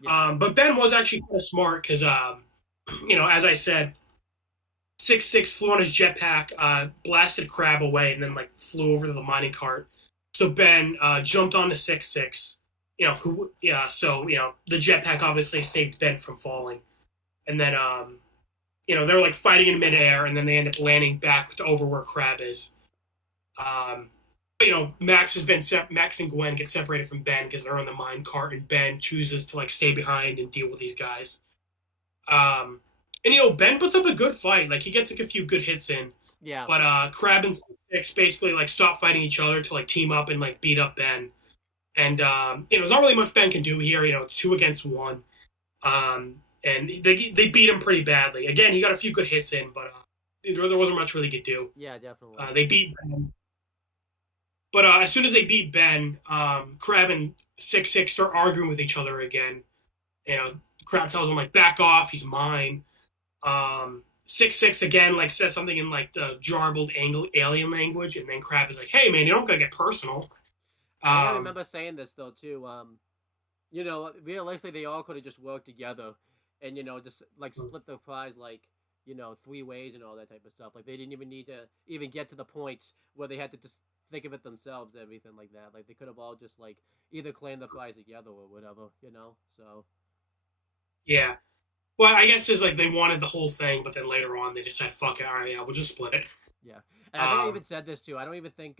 yeah, But Ben was actually kind of smart because, as I said, 6'6" flew on his jetpack, blasted Crab away, and then like flew over to the mining cart. So Ben jumped onto 6'6". The jetpack obviously saved Ben from falling, and then they're like fighting in midair, and then they end up landing back to over where Crab is. Um, Max and Gwen get separated from Ben because they're on the mine cart, and Ben chooses to like stay behind and deal with these guys. And Ben puts up a good fight. Like he gets like a few good hits in, yeah, but Crab and Six basically like stop fighting each other to like team up and like beat up Ben. And there's not really much Ben can do here. It's 2 against 1. And they beat him pretty badly. Again, he got a few good hits in, but there wasn't much really he could do. yeah, definitely. They beat Ben. But as soon as they beat Ben, Crab and 6'6" start arguing with each other again. Crab tells him like back off, he's mine. 6'6" again like says something in like the jarbled alien language, and then Crab is like, "Hey man, you don't gotta get personal." I think I remember saying this though too. Realistically, they all could have just worked together, and just like split the prize like 3 ways and all that type of stuff. Like they didn't even need to even get to the point where they had to just think of it themselves, everything like that. Like they could have all just like either claimed the prize together or whatever. So Yeah. Well, I guess it's like they wanted the whole thing, but then later on they decided, "Fuck it, all right, yeah, we'll just split it." yeah, and I think I even Um, said this too. I don't even think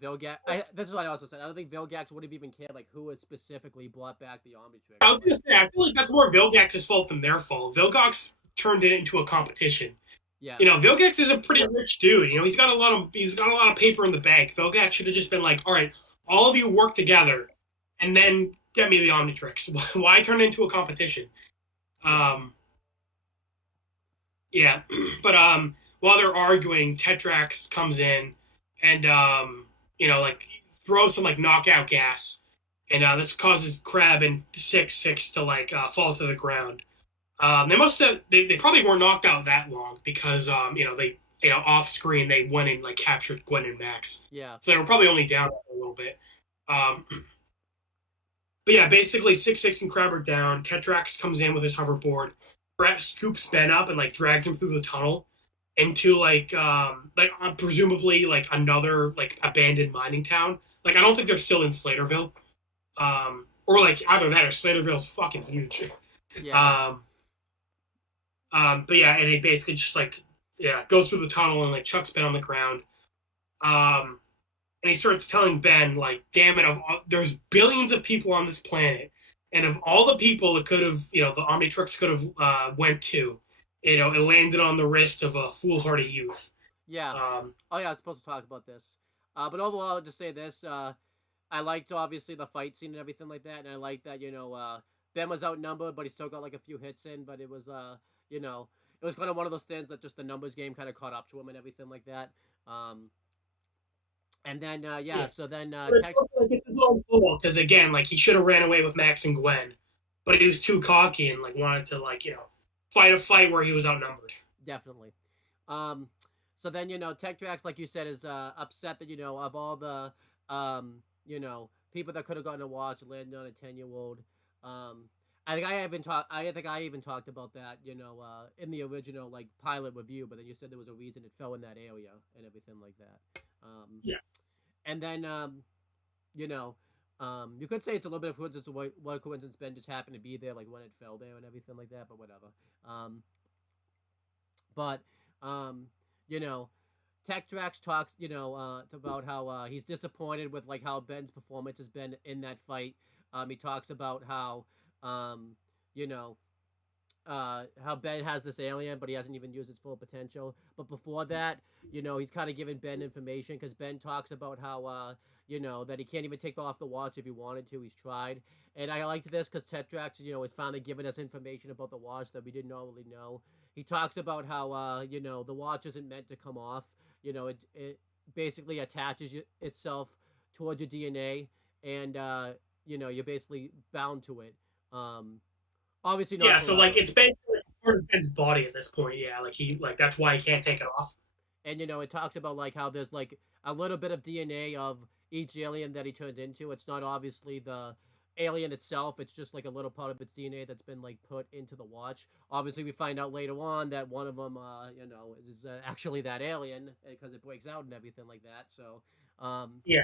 Vilgax. This is what I also said. I don't think Vilgax would have even cared like who had specifically brought back the Omnitrix. I was gonna Like, say, I feel like that's more Vilgax's fault than their fault. Vilgax turned it into a competition. yeah, Vilgax is a pretty rich dude. He's got a lot of paper in the bank. Vilgax should have just been like, "All right, all of you work together, and then get me the Omnitrix." Why turn it into a competition? yeah, Um, yeah, but while they're arguing, Tetrax comes in and like throws some like knockout gas, and this causes Crab and 6'6" to like fall to the ground. They must have. They probably weren't knocked out that long because they off screen they went and like captured Gwen and Max, yeah, so they were probably only down a little bit. Um, but yeah, basically 6'6" and Crab are down. Tetrax comes in with his hoverboard. Brett scoops Ben up and like drags him through the tunnel into presumably like another like abandoned mining town. Like I don't think they're still in Slaterville. Or like either that or Slaterville's fucking huge. yeah, Um, but yeah, and he basically just like goes through the tunnel and like chucks Ben on the ground. Um, and he starts telling Ben like, "Damn it, there's billions of people on this planet, and of all the people that could have, the Omnitrix could have went to, it landed on the wrist of a foolhardy youth." yeah. Um, Oh yeah, I was supposed to talk about this. But overall, I'll just say this. I liked obviously the fight scene and everything like that, and I liked that Ben was outnumbered, but he still got like a few hits in. But it was you know it was kind of one of those things that just the numbers game kind of caught up to him and everything like that. Um, and then yeah, so then but it's also like it's his own fault because again, like he should have ran away with Max and Gwen, but he was too cocky and like wanted to like fight a fight where he was outnumbered. definitely. Um, so then Tech Tracks, like you said, is upset that of all the people that could have gotten a watch landed on a 10-year-old. Um, I think I even talked about that in the original like pilot review, but then you said there was a reason it fell in that area and everything like that. Yeah, And then you know. You could say it's a little bit of coincidence what coincidence Ben just happened to be there, like when it fell there and everything like that, but whatever. But um, you know, Tech Drax talks, about how he's disappointed with like how Ben's performance has been in that fight. He talks about how, um, you know, how Ben has this alien, but he hasn't even used its full potential. But before that, he's kind of giving Ben information because Ben talks about how that he can't even take off the watch if he wanted to. He's tried, and I liked this because Tetrax, is finally giving us information about the watch that we didn't already know. He talks about how the watch isn't meant to come off. It basically attaches itself towards your DNA, and you're basically bound to it. Obviously not Yeah, so forever. like it's basically part of Ben's body at this point. Yeah, that's why he can't take it off. And it talks about like how there's like a little bit of DNA of each alien that he turned into. It's not obviously the alien itself. It's just like a little part of its DNA that's been like put into the watch. Obviously, we find out later on that one of them, is actually that alien because it breaks out and everything like that. So, Yeah.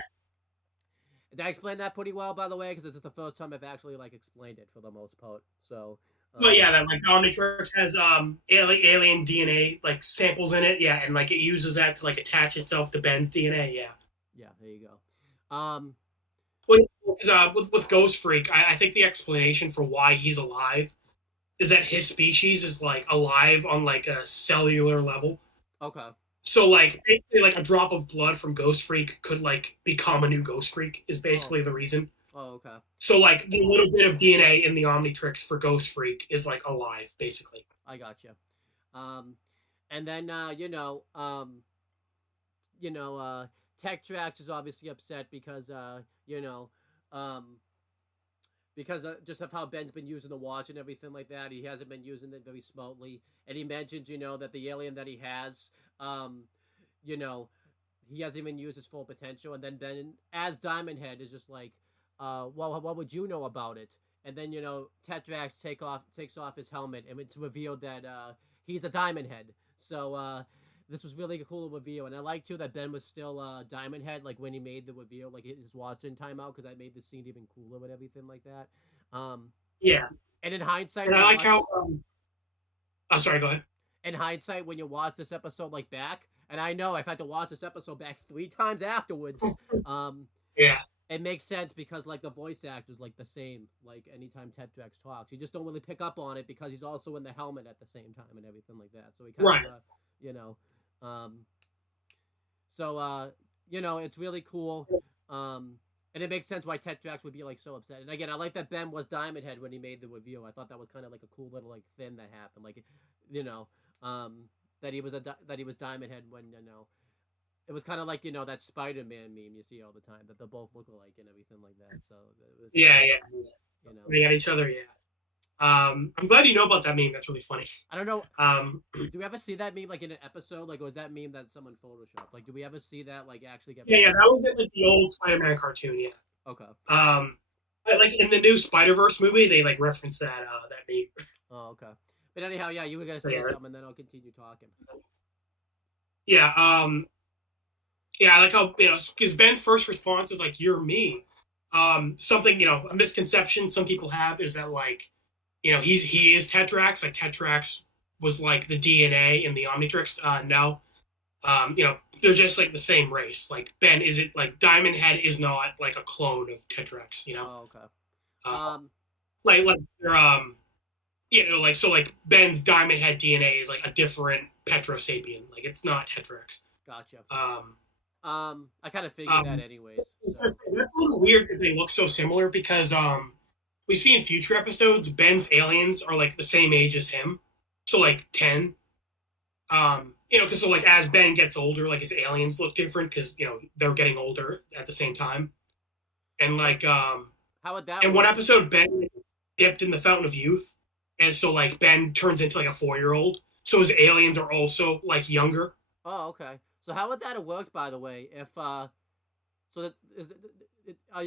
did I explain that pretty well, by the way? Because this is the first time I've actually like explained it for the most part. So, But yeah, that like Omnitrix has alien DNA like samples in it. Yeah, and like it uses that to like attach itself to Ben's DNA. Yeah. yeah, there you go. With Ghost Freak, I think the explanation for why he's alive is that his species is like alive on like a cellular level. Okay. So like basically like a drop of blood from Ghost Freak could like become a new Ghost Freak is basically the reason. Oh, okay. So like the little bit of DNA in the Omnitrix for Ghost Freak is like alive, basically. I gotcha. And then Tech Tracks is obviously upset because um, just of how Ben's been using the watch and everything like that. He hasn't been using it very smartly, and he mentions that the alien that he has, you know, he hasn't even used his full potential. And then Ben, as Diamond Head, is just like, well, what would you know about it? And then Tetrax takes off his helmet, and it's revealed that he's a Diamond Head. So this was really a cool reveal, and I like too that Ben was still Diamond Head, like when he made the reveal, like his watching timeout, because that made the scene even cooler with everything like that. Yeah, And in hindsight, and I like how. Oh, sorry. Go ahead. in hindsight, when you watch this episode like back, and I know I've had to watch this episode back 3 times afterwards. Yeah. It makes sense because like the voice actor's like the same. Like anytime Tetrax talks, you just don't really pick up on it because he's also in the helmet at the same time and everything like that. So he kind Right. of, you know, so it's really cool. And it makes sense why Tetrax would be like so upset. And again, I like that Ben was Diamond Head when he made the reveal. I thought that was kind of like a cool little like thing that happened. Like, that he was Diamond Head when it was kind of like that Spider-Man meme you see all the time that they both look alike and everything like that. So it was, Yeah. They got know, each other. Yeah. I'm glad you know about that meme. That's really funny. I don't know. Um, Do we ever see that meme like in an episode? Like, was that meme that someone photoshopped? Like, do we ever see that like actually get? yeah, that was in like the old Spider-Man cartoon. Yeah. Okay. But like in the new Spider-Verse movie, they like reference that meme. Oh, okay. But anyhow, yeah, you were gonna say something, and then I'll continue talking. Yeah. Yeah, I like how because Ben's first response is like, "You're me." Something a misconception some people have is that like, he is Tetrax. Like Tetrax was like the DNA in the Omnitrix. No, they're just like the same race. Like Ben isn't like Diamond Head is not like a clone of Tetrax. Oh, okay. Uh, like they're like so like Ben's Diamond Head DNA is like a different Petrosapien. Like it's not Tetrax. Gotcha. Um, I kind of figured that anyways. So. That's a little weird that they look so similar because we see in future episodes Ben's aliens are like the same age as him, so like 10. Because so like as Ben gets older, like his aliens look different because they're getting older at the same time, and like how would that? In work? one episode, Ben dipped in the Fountain of Youth, and so like Ben turns into like a 4-year-old, so his aliens are also like younger. Oh, okay. So how would that have worked, by the way? If so that are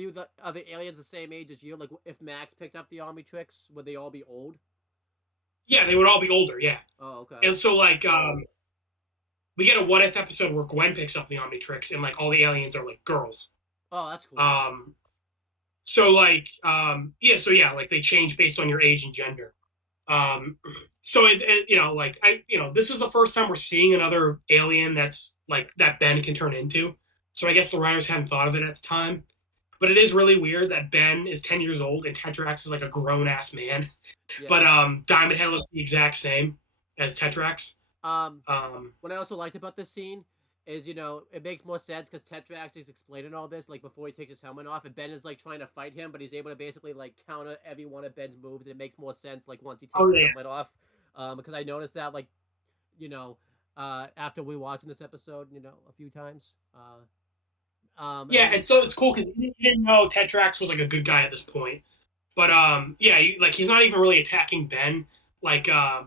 the aliens the same age as you? Like if Max picked up the Omnitrix, would they all be old? Yeah, they would all be older. Yeah. Oh, okay. And so like we get a what if episode where Gwen picks up the Omnitrix and like all the aliens are like girls. Oh, that's cool. So like like they change based on your age and gender. So this is the first time we're seeing another alien that's like that Ben can turn into. So I guess the writers hadn't thought of it at the time. But it is really weird that Ben is 10 years old and Tetrax is like a grown ass man. Yeah. But Diamond Head looks the exact same as Tetrax. Um, Um, what I also liked about this scene is, it makes more sense because Tetrax is explaining all this, like, before he takes his helmet off, and Ben is, like, trying to fight him, but he's able to basically, like, counter every one of Ben's moves, and it makes more sense, like, once he takes oh his yeah, helmet off. Because I noticed that, like, you know, after we watching this episode, a few times. And yeah, then, and so it's cool because you didn't know Tetrax was like a good guy at this point. But yeah, like he's not even really attacking Ben. Like I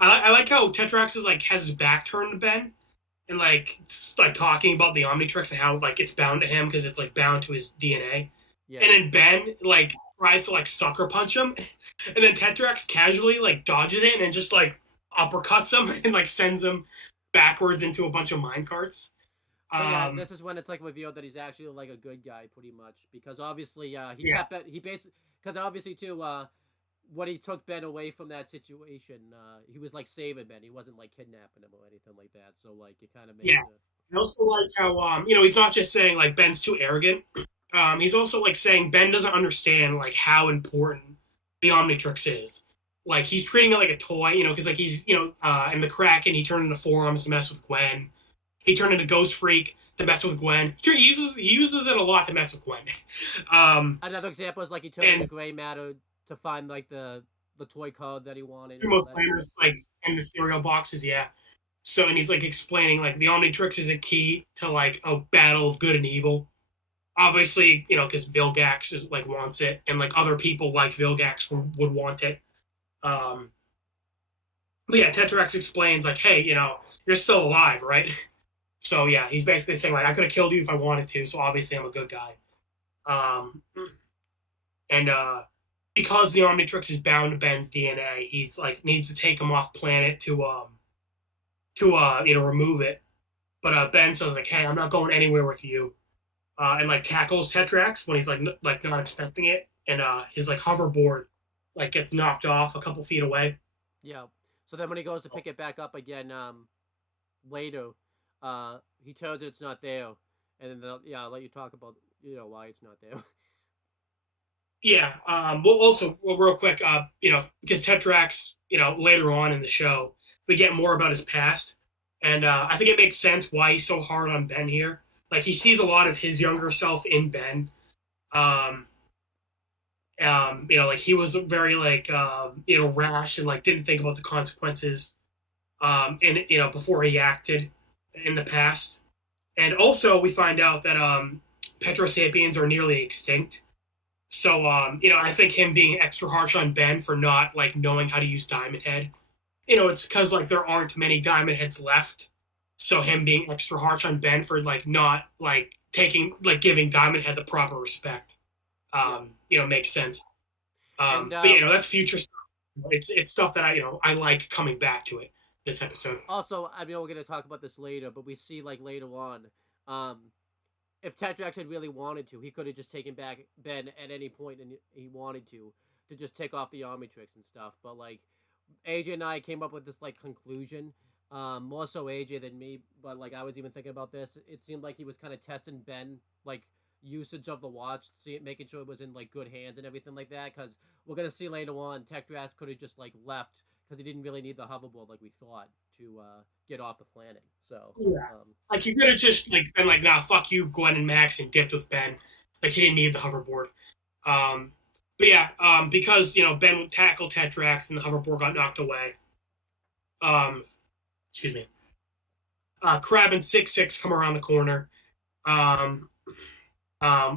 like how Tetrax is like has his back turned to Ben and like like talking about the Omnitrix and how like it's bound to him because it's like bound to his DNA. yeah. And then Ben like tries to like sucker punch him, and then Tetrax casually like dodges it and then just like uppercuts him and like sends him backwards into a bunch of mine carts. But yeah, Um, this is when it's like revealed that he's actually like a good guy, pretty much, because obviously, he yeah, kept it. He basically, because obviously too, when he took Ben away from that situation, he was like saving Ben. He wasn't like kidnapping him or anything like that. So like, it kind of makes yeah. I also like how he's not just saying like Ben's too arrogant. He's also like saying Ben doesn't understand like how important the Omnitrix is. Like he's treating it like a toy, because like he's in the Kraken he turned into Forearms to mess with Gwen. He turned into Ghost Freak to mess with Gwen. He uses it a lot to mess with Gwen. Another example is like he turned into gray matter to find like the toy code that he wanted and all most that. flamers like in the cereal boxes, yeah. So and he's like explaining like the Omnitrix is a key to like a battle of good and evil. Obviously, because Vilgax is like wants it, and like other people like Vilgax would want it. Um, but yeah, Tetrax explains like, hey, you're still alive, right? So yeah, he's basically saying like, I could have killed you if I wanted to, so obviously I'm a good guy. Um, and because the Omnitrix is bound to Ben's DNA, he's like needs to take him off planet to remove it. But Ben says like, hey, I'm not going anywhere with you. And like tackles Tetrax when he's like not expecting it, and his like hoverboard like gets knocked off a couple feet away. Yeah. So then when he goes to pick it back up again, later, he turns it's not there, and then yeah, I'll let you talk about why it's not there. Yeah. Well, also, real quick, because Tetrax, later on in the show, we get more about his past, and I think it makes sense why he's so hard on Ben here. Like he sees a lot of his younger self in Ben. Um, like he was very like rash and like didn't think about the consequences. And before he acted in the past, and also we find out that Petrosapiens are nearly extinct. So, I think him being extra harsh on Ben for not like knowing how to use Diamond Head, it's because like there aren't many Diamond Heads left. So him being extra harsh on Ben for like not like giving Diamond Head the proper respect, Yeah. makes sense. And But that's future stuff. It's stuff that I like coming back to it this episode. also, I mean, we're gonna talk about this later, but we see like later on, um, if Tetrax had really wanted to, he could have just taken back Ben at any point, and he wanted to just take off the Omnitrix and stuff. But like, AJ and I came up with this like conclusion. More so AJ than me, but like I was even thinking about this. It seemed like he was kind of testing Ben, like usage of the watch, making sure it was in like good hands and everything like that. Because we're gonna see later on, Tetrax could have just like left because he didn't really need the hoverboard like we thought to get off the planet. So Yeah. Like you could have just like been like, nah, fuck you, Gwen and Max, and dipped with Ben. Like he didn't need the hoverboard. But yeah, because Ben would tackle Tetrax and the hoverboard got knocked away. Excuse me. Crab and 6-6 come around the corner. Um,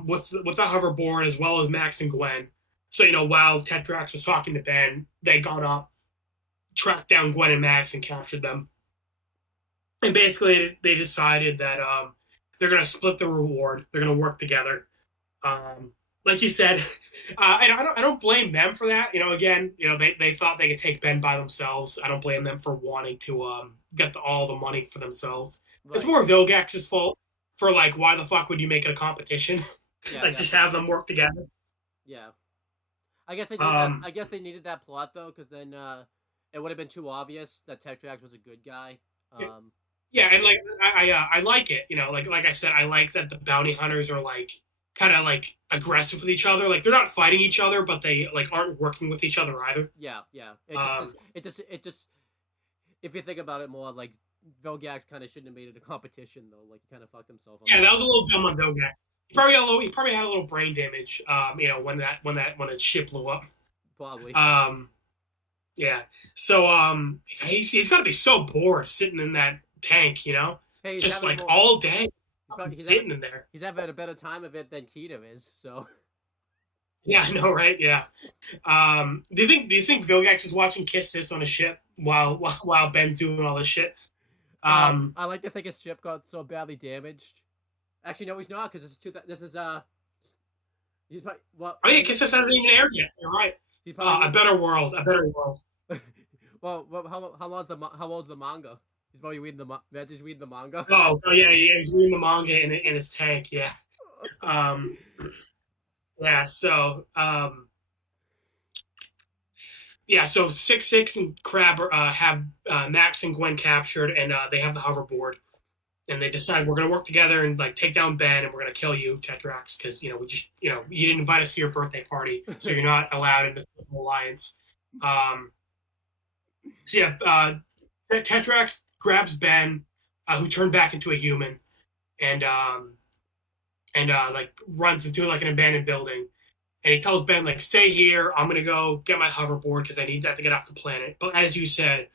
with the hoverboard as well as Max and Gwen. So while Tetrax was talking to Ben, they got up, tracked down Gwen and Max, and captured them. And basically, they decided that they're going to split the reward. They're going to work together. Like you said, I don't blame them for that. Again, they thought they could take Ben by themselves. I don't blame them for wanting to get all the money for themselves. right. It's more Vilgax's fault for like, why the fuck would you make it a competition? Yeah, like, just have them work together. Yeah, I guess they needed that. I guess they needed that plot though, because then it would have been too obvious that Tetrax was a good guy. Yeah, and like I like it. Like I said, I like that the bounty hunters are like kind of like aggressive with each other. Like they're not fighting each other, but they like aren't working with each other either. Yeah, yeah. Um, It just. If you think about it more, like Vilgax kind of shouldn't have made it a competition though. Like he kind of fucked himself on yeah, that that was a one. little dumb on Vilgax. He probably had a little brain damage. When the ship blew up. Probably. Um, yeah. So he's got to be so bored sitting in that tank, Hey, he's just having like more. all day, He's probably sitting in there. he's having a better time of it than Keto is. So. Yeah, I know, right? Yeah. Do you think Vilgax is watching Kiss Sis on a ship while Ben's doing all this shit? Um, I like to think his ship got so badly damaged. Actually, no, he's not because this is he's probably well oh yeah, he Kiss must Sis hasn't even aired yet. You're right. he probably A better world, a better world. well how old's the manga? He's probably reading just reading the manga. Oh yeah, yeah. He's reading the manga in his tank. Yeah. Um, yeah. So 6-6 and Crab have Max and Gwen captured, and they have the hoverboard, and they decide we're gonna work together and like take down Ben, and we're gonna kill you, Tetrax, because we just you didn't invite us to your birthday party, so you're not allowed in the alliance. Um, so yeah, Tetrax grabs Ben, who turned back into a human, and like runs into like an abandoned building. And he tells Ben, like, stay here. I'm gonna go get my hoverboard because I need that to get off the planet. But as you said,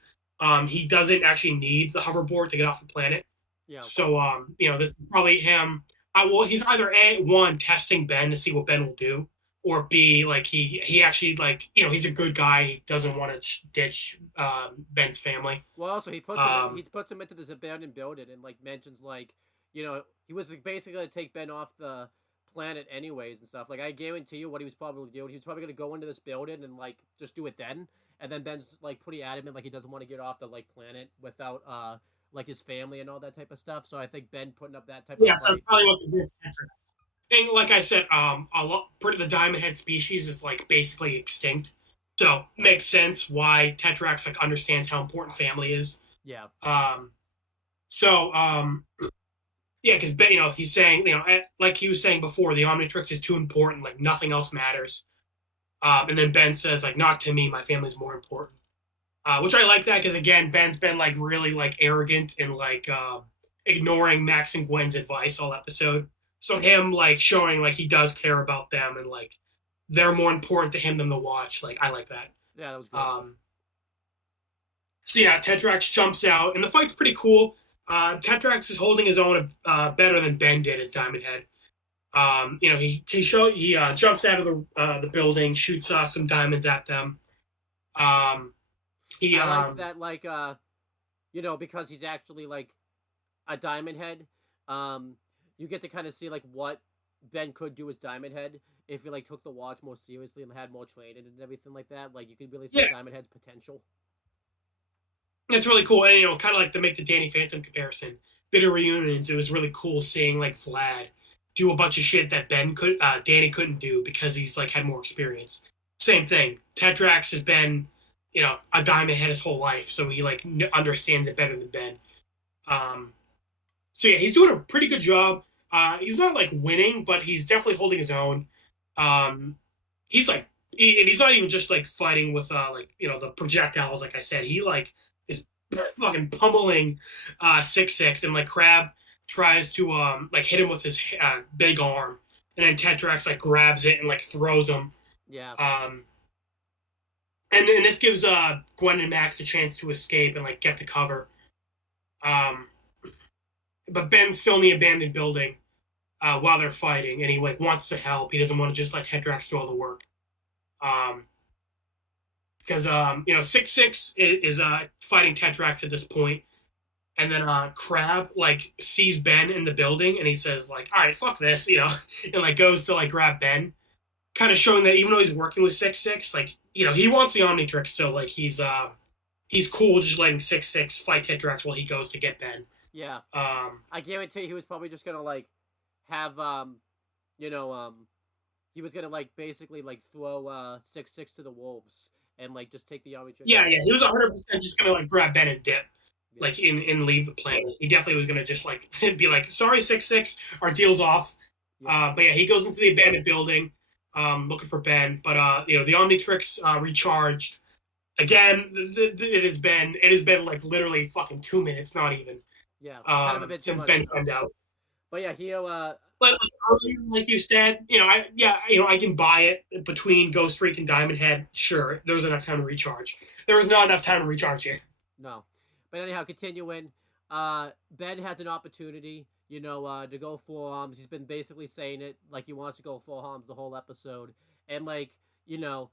he doesn't actually need the hoverboard to get off the planet. Yeah. So this is probably him. Well, he's either one testing Ben to see what Ben will do, or B, like he actually like he's a good guy. He doesn't want to ditch Ben's family. Well, also he puts him into this abandoned building and like mentions like he was like, basically gonna take Ben off the planet anyways and stuff. Like I guarantee you, what he was probably doing, he was probably gonna go into this building and like just do it then. And then Ben's like pretty adamant, like he doesn't want to get off the like planet without like his family and all that type of stuff. So I think Ben putting up that type of Yeah, so fight. that's probably what the is. And like I said, the diamond head species is like basically extinct, so makes sense why Tetrax like understands how important family is. Yeah. So yeah, because he's saying like he was saying before, the Omnitrix is too important, like nothing else matters. And then Ben says like, not to me, my family's more important. Which I like that because again, Ben's been like really like arrogant and like ignoring Max and Gwen's advice all episode. So him like showing like he does care about them and like they're more important to him than the watch. Like I like that. Yeah, that was good. So yeah, Tetrax jumps out and the fight's pretty cool. Tetrax is holding his own better than Ben did as Diamond Head. He jumps out of the building, shoots some diamonds at them. I like that, like because he's actually like a Diamond Head. You get to kind of see like what Ben could do as Diamond Head if he like took the watch more seriously and had more training and everything like that. Like you could really see Diamond Head's potential. It's really cool, and kind of like to make the Danny Phantom comparison. Bitter reunions, it was really cool seeing like Vlad do a bunch of shit that Danny couldn't do because he's like had more experience. Same thing. Tetrax has been, a Diamond Head his whole life, so he like understands it better than Ben. So yeah, he's doing a pretty good job. He's not like winning, but he's definitely holding his own. He's like, he's not even just like fighting with the projectiles. Like I said, he like is fucking pummeling 6-6, and like Crab tries to like hit him with his big arm, and then Tetrax like grabs it and like throws him. Yeah. And this gives Gwen and Max a chance to escape and like get to cover. But Ben's still in the abandoned building while they're fighting, and he like wants to help. He doesn't want to just let Tetrax do all the work. Because 6-6 is fighting Tetrax at this point, and then Crab like sees Ben in the building, and he says like, "All right, fuck this," and like goes to like grab Ben, kind of showing that even though he's working with 6-6, like he wants the Omnitrix, so like he's cool just letting 6-6 fight Tetrax while he goes to get Ben. Yeah. I guarantee he was probably just gonna like have he was gonna like basically like throw 6-6 to the wolves and like just take the Omnitrix. Yeah, he was 100% just gonna like grab Ben and dip, like and leave the planet. He definitely was gonna just like be like, "Sorry, 6-6, our deal's off." Yeah. But yeah, he goes into the abandoned building, looking for Ben. But the Omnitrix recharged again. It has been like literally fucking 2 minutes, not even, Yeah. Kind of a bit too since much. Ben found out. But yeah, he'll But like earlier, like you said, I can buy it between Ghost Freak and Diamond Head. Sure, there was enough time to recharge. There was not enough time to recharge here. no. But anyhow, continuing, Ben has an opportunity, to go four arms. He's been basically saying it like he wants to go four arms the whole episode, and like you know,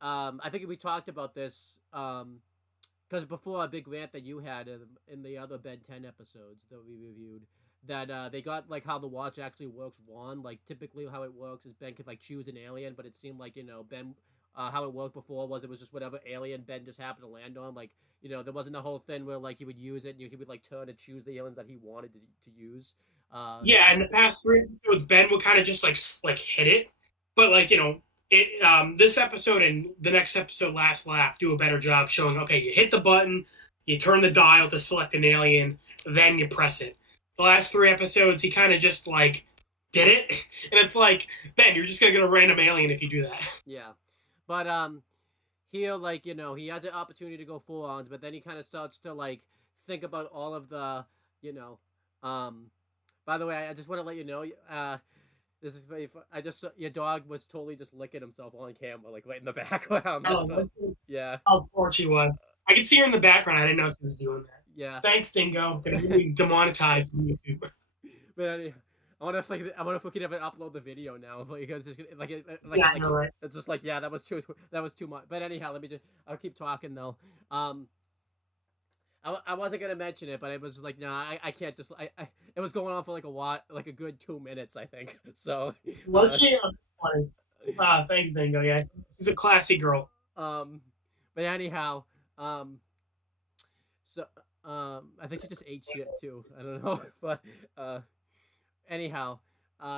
I think we talked about this because before a big rant that you had in the other Ben 10 episodes that we reviewed, that they got like how the watch actually works. One, like typically how it works is Ben could like choose an alien, but it seemed like Ben. How it worked before was it was just whatever alien Ben just happened to land on. Like there wasn't a whole thing where like he would use it and he would like turn and choose the aliens that he wanted to use. Yeah, in the past 3 episodes, Ben would kind of just like hit it, but this episode and the next episode, Last Laugh, do a better job showing. Okay, you hit the button, you turn the dial to select an alien, then you press it. The last 3 episodes, he kind of just like did it, and it's like, Ben, you're just gonna get a random alien if you do that. Yeah, but he'll like he has an opportunity to go full ons, but then he kind of starts to like think about all of the you know um. By the way, I just want to let you know, this is very. I just saw, your dog was totally just licking himself on camera, like right in the background. Oh, Yeah, of course she was. I could see her in the background. I didn't know she was doing that. yeah. Thanks, Dingo. Gonna be demonetized from YouTube. But anyway, I wonder if we could ever upload the video now because it's like Yeah, I know, right? it's just like yeah that was too much. But anyhow, I'll keep talking though. I wasn't gonna mention it, but it was like, no, I can't just. It was going on for like a good 2 minutes, I think. So. Was she? Funny. Thanks, Dingo. Yeah, she's a classy girl. But anyhow, so I think she just ate shit too. I don't know, but anyhow,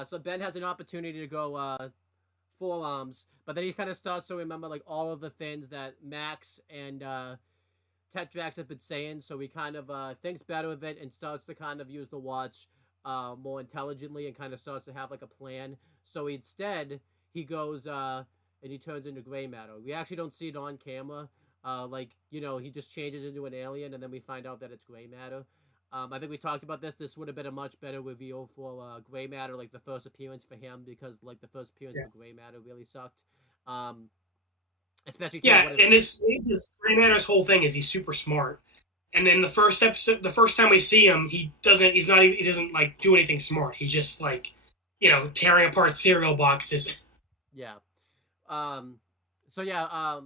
so Ben has an opportunity to go full arms, but then he kind of starts to remember like all of the things that Max and Tetrax have been saying, so he kind of thinks better of it and starts to kind of use the watch more intelligently and kind of starts to have like a plan. So instead, he goes and he turns into gray matter. We actually don't see it on camera. He just changes into an alien and then we find out that it's gray matter. I think we talked about this. This would have been a much better reveal for gray matter, like the first appearance for him, because like the first appearance for gray matter really sucked. Especially and his Gray Matter's whole thing is he's super smart. And then the first time we see him, he doesn't like do anything smart. He's just like, tearing apart cereal boxes. Yeah. So yeah.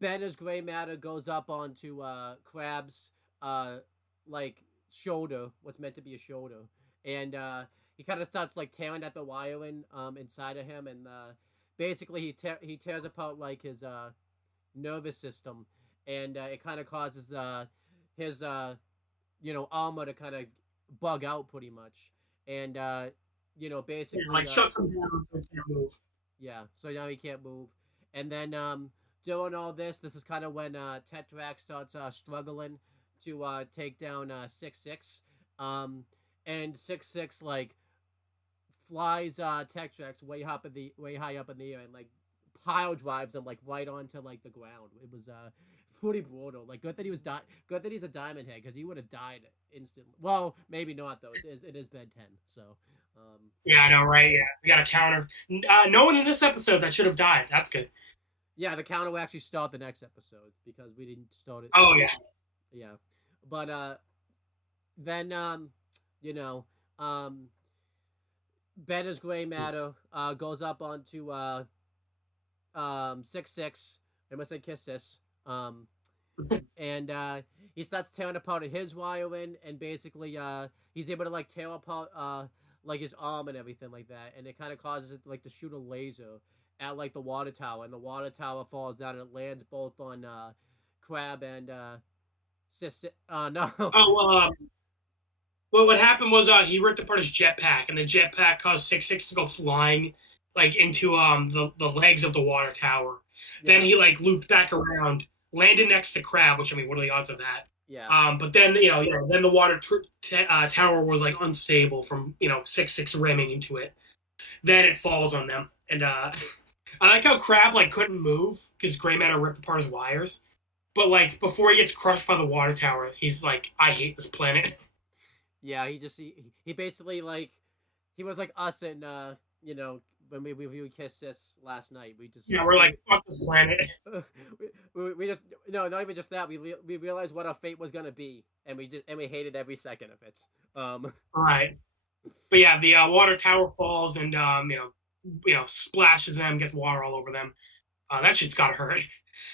Ben as gray matter goes up onto Crab's shoulder, what's meant to be a shoulder, and he kind of starts like tearing at the wiring inside of him, and basically he tears apart like his nervous system, and it kind of causes his armor to kind of bug out pretty much, and basically shuts him down so he can't move. Yeah, so now he can't move, and then doing all this is kind of when Tetrax starts struggling to take down 6-6, and 6-6 like flies Tetrax way high up in the air and like pile drives him like right onto like the ground. It was pretty brutal. Like good that he's a diamond head because he would have died instantly. Well, maybe not though. It is Ben 10, so. Yeah, I know, right? Yeah, we got a counter. No one in this episode that should have died. That's good. Yeah, the counter will actually start the next episode because we didn't start it. Oh yeah. Yeah, but then Ben as gray matter goes up onto 6-6. I must say kiss this. And he starts tearing apart his wiring, and basically he's able to like tear apart like his arm and everything like that, and it kind of causes it like to shoot a laser at like the water tower, and the water tower falls down and it lands both on Crab and no. Oh, well, what happened was he ripped apart his jetpack, and the jetpack caused 6-6 to go flying like into the legs of the water tower. Yeah. Then he like looped back around, landed next to Crab, which I mean, what are the odds of that? Yeah. But then then the water tower was like unstable from 6-6 ramming into it. Then it falls on them, and I like how Crab like couldn't move because gray matter ripped apart his wires. But like before he gets crushed by the water tower, he's like, "I hate this planet." Yeah, he basically like he was like us in you know when we reviewed Kiss Sis last night. We just We're like, "Fuck this planet." we just no, not even just that. We realized what our fate was gonna be, and we hated every second of it. Right. But yeah, the water tower falls and splashes them, gets water all over them. That shit's gotta hurt.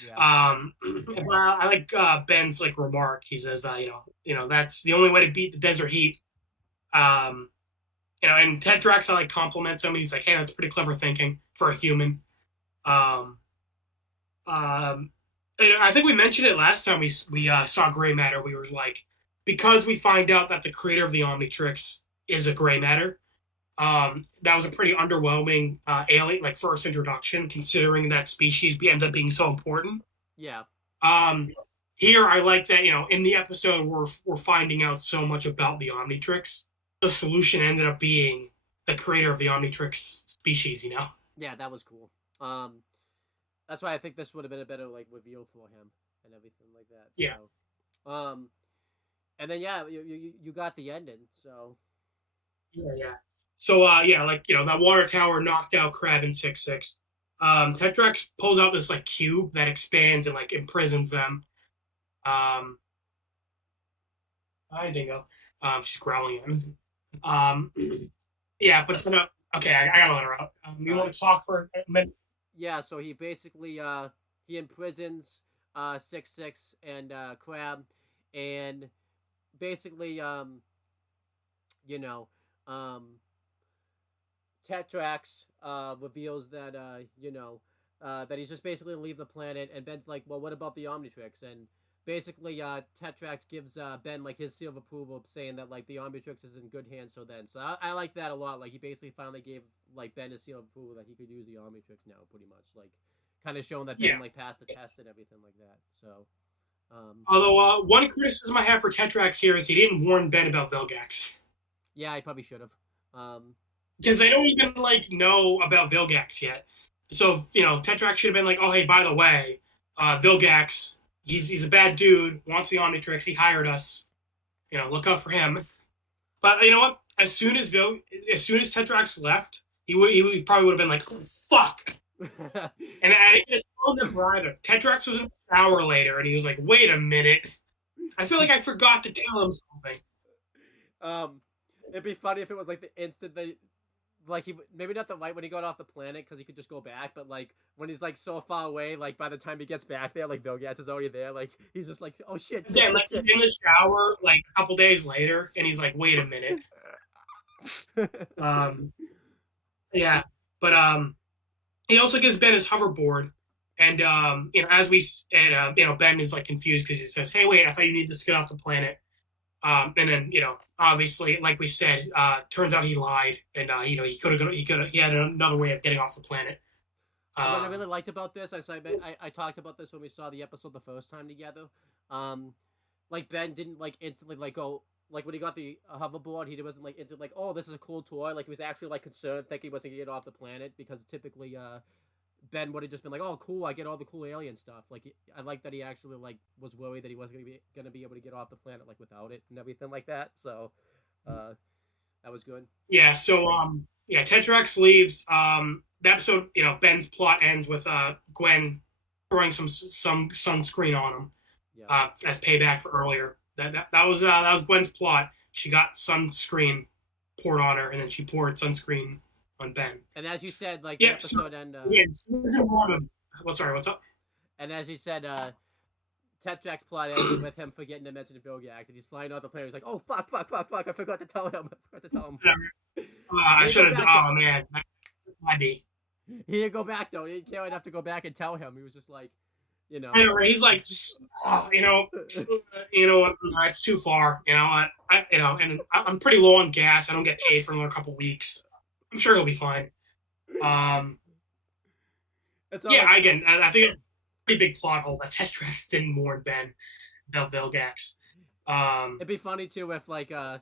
Yeah. I like Ben's like remark. He says, that's the only way to beat the desert heat. And Tetrax I like compliments him. He's like, hey, that's pretty clever thinking for a human. I think we mentioned it last time we saw gray matter. We were like, because we find out that the creator of the Omnitrix is a gray matter. That was a pretty underwhelming alien, like first introduction, considering that species ends up being so important. Yeah. Here, I like that in the episode we're finding out so much about the Omnitrix. The solution ended up being the creator of the Omnitrix species. Yeah, that was cool. That's why I think this would have been a better like reveal for him and everything like that. Yeah. So, and then yeah, you got the ending. So. Yeah. So that water tower knocked out Crab in 6-6. Tetrax pulls out this like cube that expands and like imprisons them. Hi, Dingo. She's growling at him. Yeah, but okay, I gotta let her out. You want to talk for a minute? Yeah, so he basically he imprisons 6-6 and Crab, and basically Tetrax reveals that that he's just basically gonna leave the planet, and Ben's like, well, what about the Omnitrix? And basically Tetrax gives Ben like his seal of approval, saying that like the Omnitrix is in good hands. So I like that a lot. Like he basically finally gave like Ben his seal of approval that he could use the Omnitrix now, pretty much, like kind of showing that Ben like passed the test and everything like that. So although one criticism I have for Tetrax here is he didn't warn Ben about Vilgax. Yeah, I probably should have. Because they don't even like know about Vilgax yet. So Tetrax should have been like, oh hey, by the way, Vilgax, he's a bad dude, wants the Omnitrix, he hired us. Look out for him. But you know what? As soon as Tetrax left, he probably would have been like, oh fuck. And I just told him either. Tetrax was in the shower later, and he was like, wait a minute. I feel like I forgot to tell him something. It'd be funny if it was like the instant they, like he maybe not the right when he got off the planet because he could just go back, but like when he's like so far away, like by the time he gets back there, like Vilgax is already there. Like he's just like, oh shit. Yeah, like he's in the shower like a couple days later, and he's like, wait a minute. Yeah, but he also gives Ben his hoverboard, and as we Ben is like confused because he says, hey, wait, I thought you needed this to get off the planet. And then obviously, like we said, turns out he lied, and he had another way of getting off the planet. What I really liked about this, I talked about this when we saw the episode the first time together. Like Ben didn't like instantly like go like when he got the hoverboard, he wasn't like instantly like, oh, this is a cool toy. Like he was actually like concerned, thinking he wasn't gonna get off the planet, because typically Ben would have just been like, "Oh, cool! I get all the cool alien stuff." Like, I like that he actually like was worried that he wasn't gonna be able to get off the planet like without it and everything like that. So, that was good. Yeah. So, Tetrax leaves. The episode, Ben's plot ends with Gwen throwing some sunscreen on him, as payback for earlier. That was Gwen's plot. She got sunscreen poured on her, and then she poured sunscreen on Ben. And as you said, like the episode end. Season 1 of what's up? And as you said, Tetrax plot ended with him forgetting to mention Vilgax, and he's flying off the planet. He's like, "Oh fuck! I forgot to tell him. I should have. Oh man, might be. He didn't go back though. He didn't care enough to go back and tell him. He was just like, He's like, it's too far. And I'm pretty low on gas. I don't get paid for another couple weeks. I'm sure he'll be fine. I think it's a pretty big plot hole that Tetrax didn't warn Ben about Vilgax. Um, It'd be funny too if like the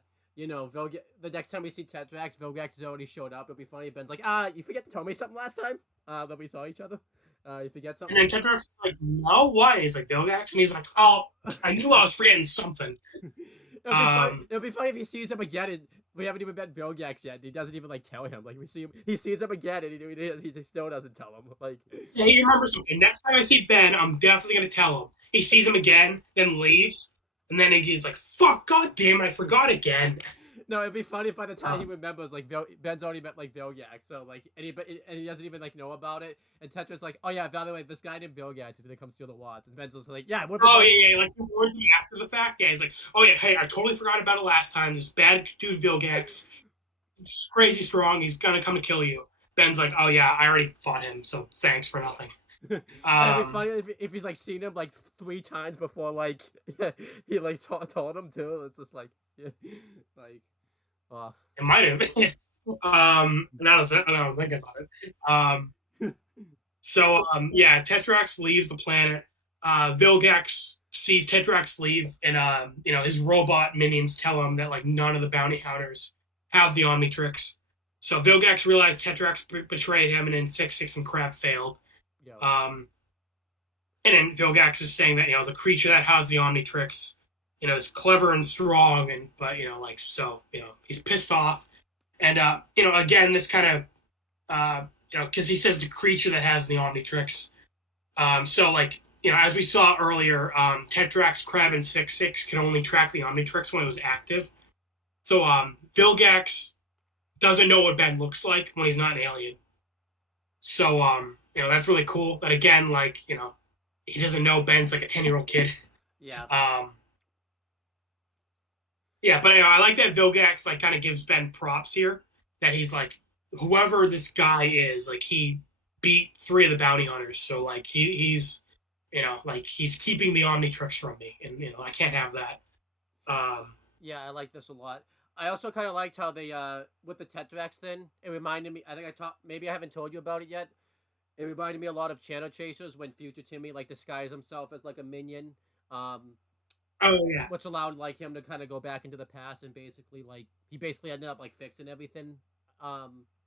next time we see Tetrax, Vilgax has already showed up. It'd be funny. Ben's like, you forget to tell me something last time that we saw each other. You forget and something. then Tetrax is like, no, why? And he's like, Vilgax, and he's like, oh, I knew I was forgetting something. It'll be funny. Um, It'll be funny if he sees him again and we haven't even met Vilgax yet. And he doesn't even like tell him. Like we see him, he sees him again and he still doesn't tell him. Like, yeah, he remembers something. Next time I see Ben, I'm definitely gonna tell him. He sees him again, then leaves, and then he's like, "Fuck, god damn it, I forgot again." no, it'd be funny if by the time he remembers, like Ben's already met like Vilgax, so like and he doesn't even like know about it. And Tetra's like, oh yeah, by the way, this guy named Vilgax is gonna come steal the watch. And Ben's just like, yeah, what? Oh yeah, like he warns me after the fact. Yeah, he's like, "Oh yeah, hey, I totally forgot about it last time. This bad dude Vilgax, he's crazy strong. He's gonna come to kill you." Ben's like, "Oh yeah, I already fought him, so thanks for nothing." It'd be funny if he's like seen him like 3 times before like he like told him to. It's just like yeah, like oh. It might have. Now that I think about it. Yeah, Tetrax leaves the planet. Vilgax sees Tetrax leave, and his robot minions tell him that like none of the bounty hunters have the Omnitrix. So Vilgax realized Tetrax betrayed him, and then 6-6 and Crab failed. Yo. And then Vilgax is saying that the creature that has the Omnitrix, is clever and strong, but he's pissed off, and again this kind of because he says the creature that has the Omnitrix. As we saw earlier, Tetrax, Crab, and 6-6 can only track the Omnitrix when it was active. So Vilgax doesn't know what Ben looks like when he's not an alien. So that's really cool. But again, he doesn't know Ben's like a 10-year-old kid. Yeah. Yeah, but I like that Vilgax like kind of gives Ben props here. That he's like, whoever this guy is, like he beat 3 of the bounty hunters. So like he's he's keeping the Omnitrix from me, and I can't have that. Yeah, I like this a lot. I also kind of liked how they with the Tetrax thing. It reminded me. I think maybe I haven't told you about it yet. It reminded me a lot of Channel Chasers when Future Timmy like disguised himself as like a minion. Oh yeah. Which allowed like him to kind of go back into the past and basically like he basically ended up like fixing everything,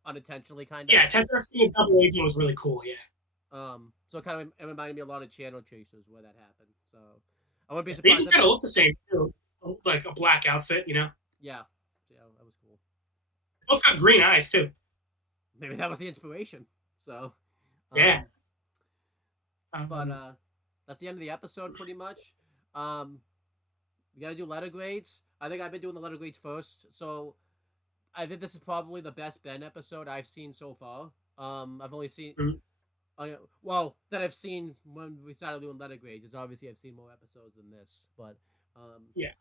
unintentionally kind of. Yeah, Tetrax being a double agent was really cool. Yeah. So it reminded me a lot of Channel Chasers where that happened. So I wouldn't be surprised. They kind of look the same too, like a black outfit, Yeah, that was cool. Both got green eyes too. Maybe that was the inspiration. So yeah. But that's the end of the episode pretty much. We gotta do letter grades. I think I've been doing the letter grades first, so I think this is probably the best Ben episode I've seen so far. I've only seen, that I've seen when we started doing letter grades. Is obviously I've seen more episodes than this, but yeah.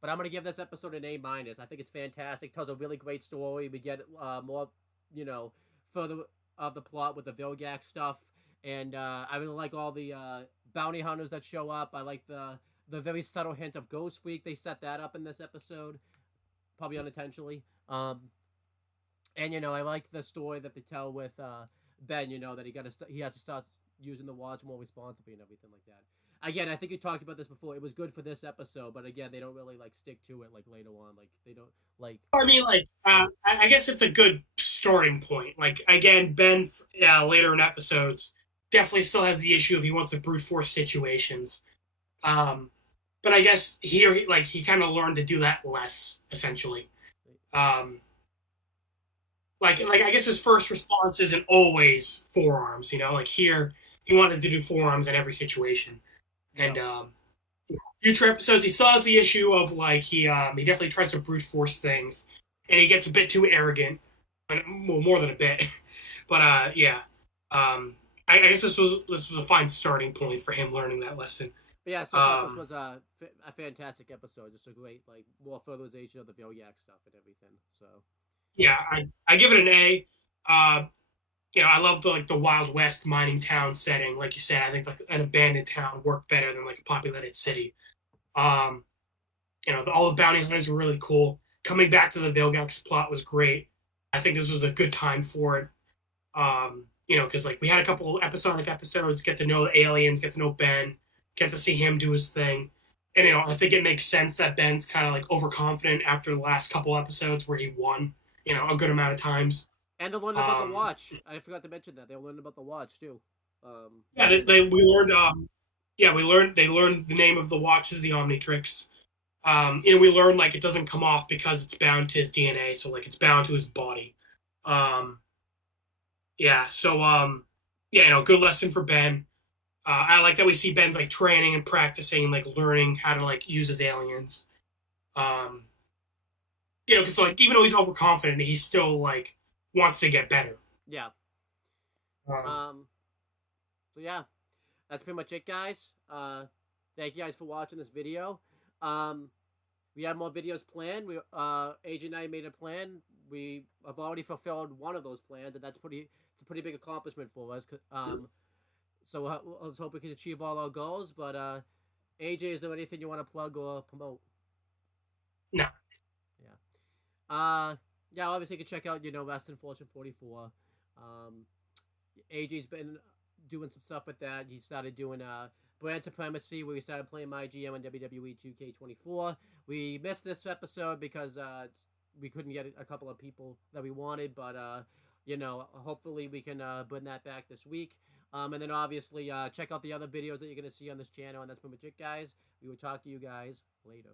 But I'm gonna give this episode an A-. I think it's fantastic. Tells a really great story. We get more, further of the plot with the Vilgax stuff, and I really like all the bounty hunters that show up. I like the very subtle hint of Ghost Freak. They set that up in this episode, probably unintentionally. And I liked the story that they tell with Ben. That he has to start using the watch more responsibly and everything like that. Again, I think you talked about this before. It was good for this episode, but again, they don't really like stick to it like later on. Like they don't like. I mean, I guess it's a good starting point. Like again, Ben later in episodes definitely still has the issue if he wants to brute force situations. But I guess here, he kind of learned to do that less, essentially. I guess his first response isn't always forearms. Like here, he wanted to do forearms in every situation. And future episodes, he still has the issue of he definitely tries to brute force things, and he gets a bit too arrogant, more than a bit. But yeah, I guess this was a fine starting point for him learning that lesson. But yeah, so I thought this was a fantastic episode. Just a great more fertilization of the Vilgax stuff and everything. So yeah, I give it an A. I love the Wild West mining town setting. Like you said, I think an abandoned town worked better than a populated city. All the bounty hunters were really cool. Coming back to the Vilgax plot was great. I think this was a good time for it. Because we had a couple episodic episodes, get to know the aliens, get to know Ben, get to see him do his thing. And I think it makes sense that Ben's kind of like overconfident after the last couple episodes where he won, a good amount of times. And they learned about the Um, watch. I forgot to mention that they learned about the watch too. yeah, Ben and we learned. Yeah, we learned. They learned the name of the watch is the Omnitrix. We learned like it doesn't come off because it's bound to his DNA, so like it's bound to his body. Um, yeah, so yeah, good lesson for Ben. I like that we see Ben's like training and practicing, like learning how to like use his aliens. Um, because like even though he's overconfident, he still like wants to get better. yeah. Um, Um. So yeah, that's pretty much it, guys. Thank you guys for watching this video. Um, we have more videos planned. AJ and I made a plan. We have already fulfilled one of those plans, and it's a pretty big accomplishment for us. So let's hope we can achieve all our goals. But AJ, is there anything you want to plug or promote? no. Yeah. Yeah. Obviously, you can check out Western Fortune 44. AJ's been doing some stuff with that. He started doing Brand Supremacy, where we started playing my GM on WWE 2K24. We missed this episode because we couldn't get a couple of people that we wanted, but hopefully we can bring that back this week. And then obviously check out the other videos that you're going to see on this channel, and that's pretty much it, guys. We will talk to you guys later.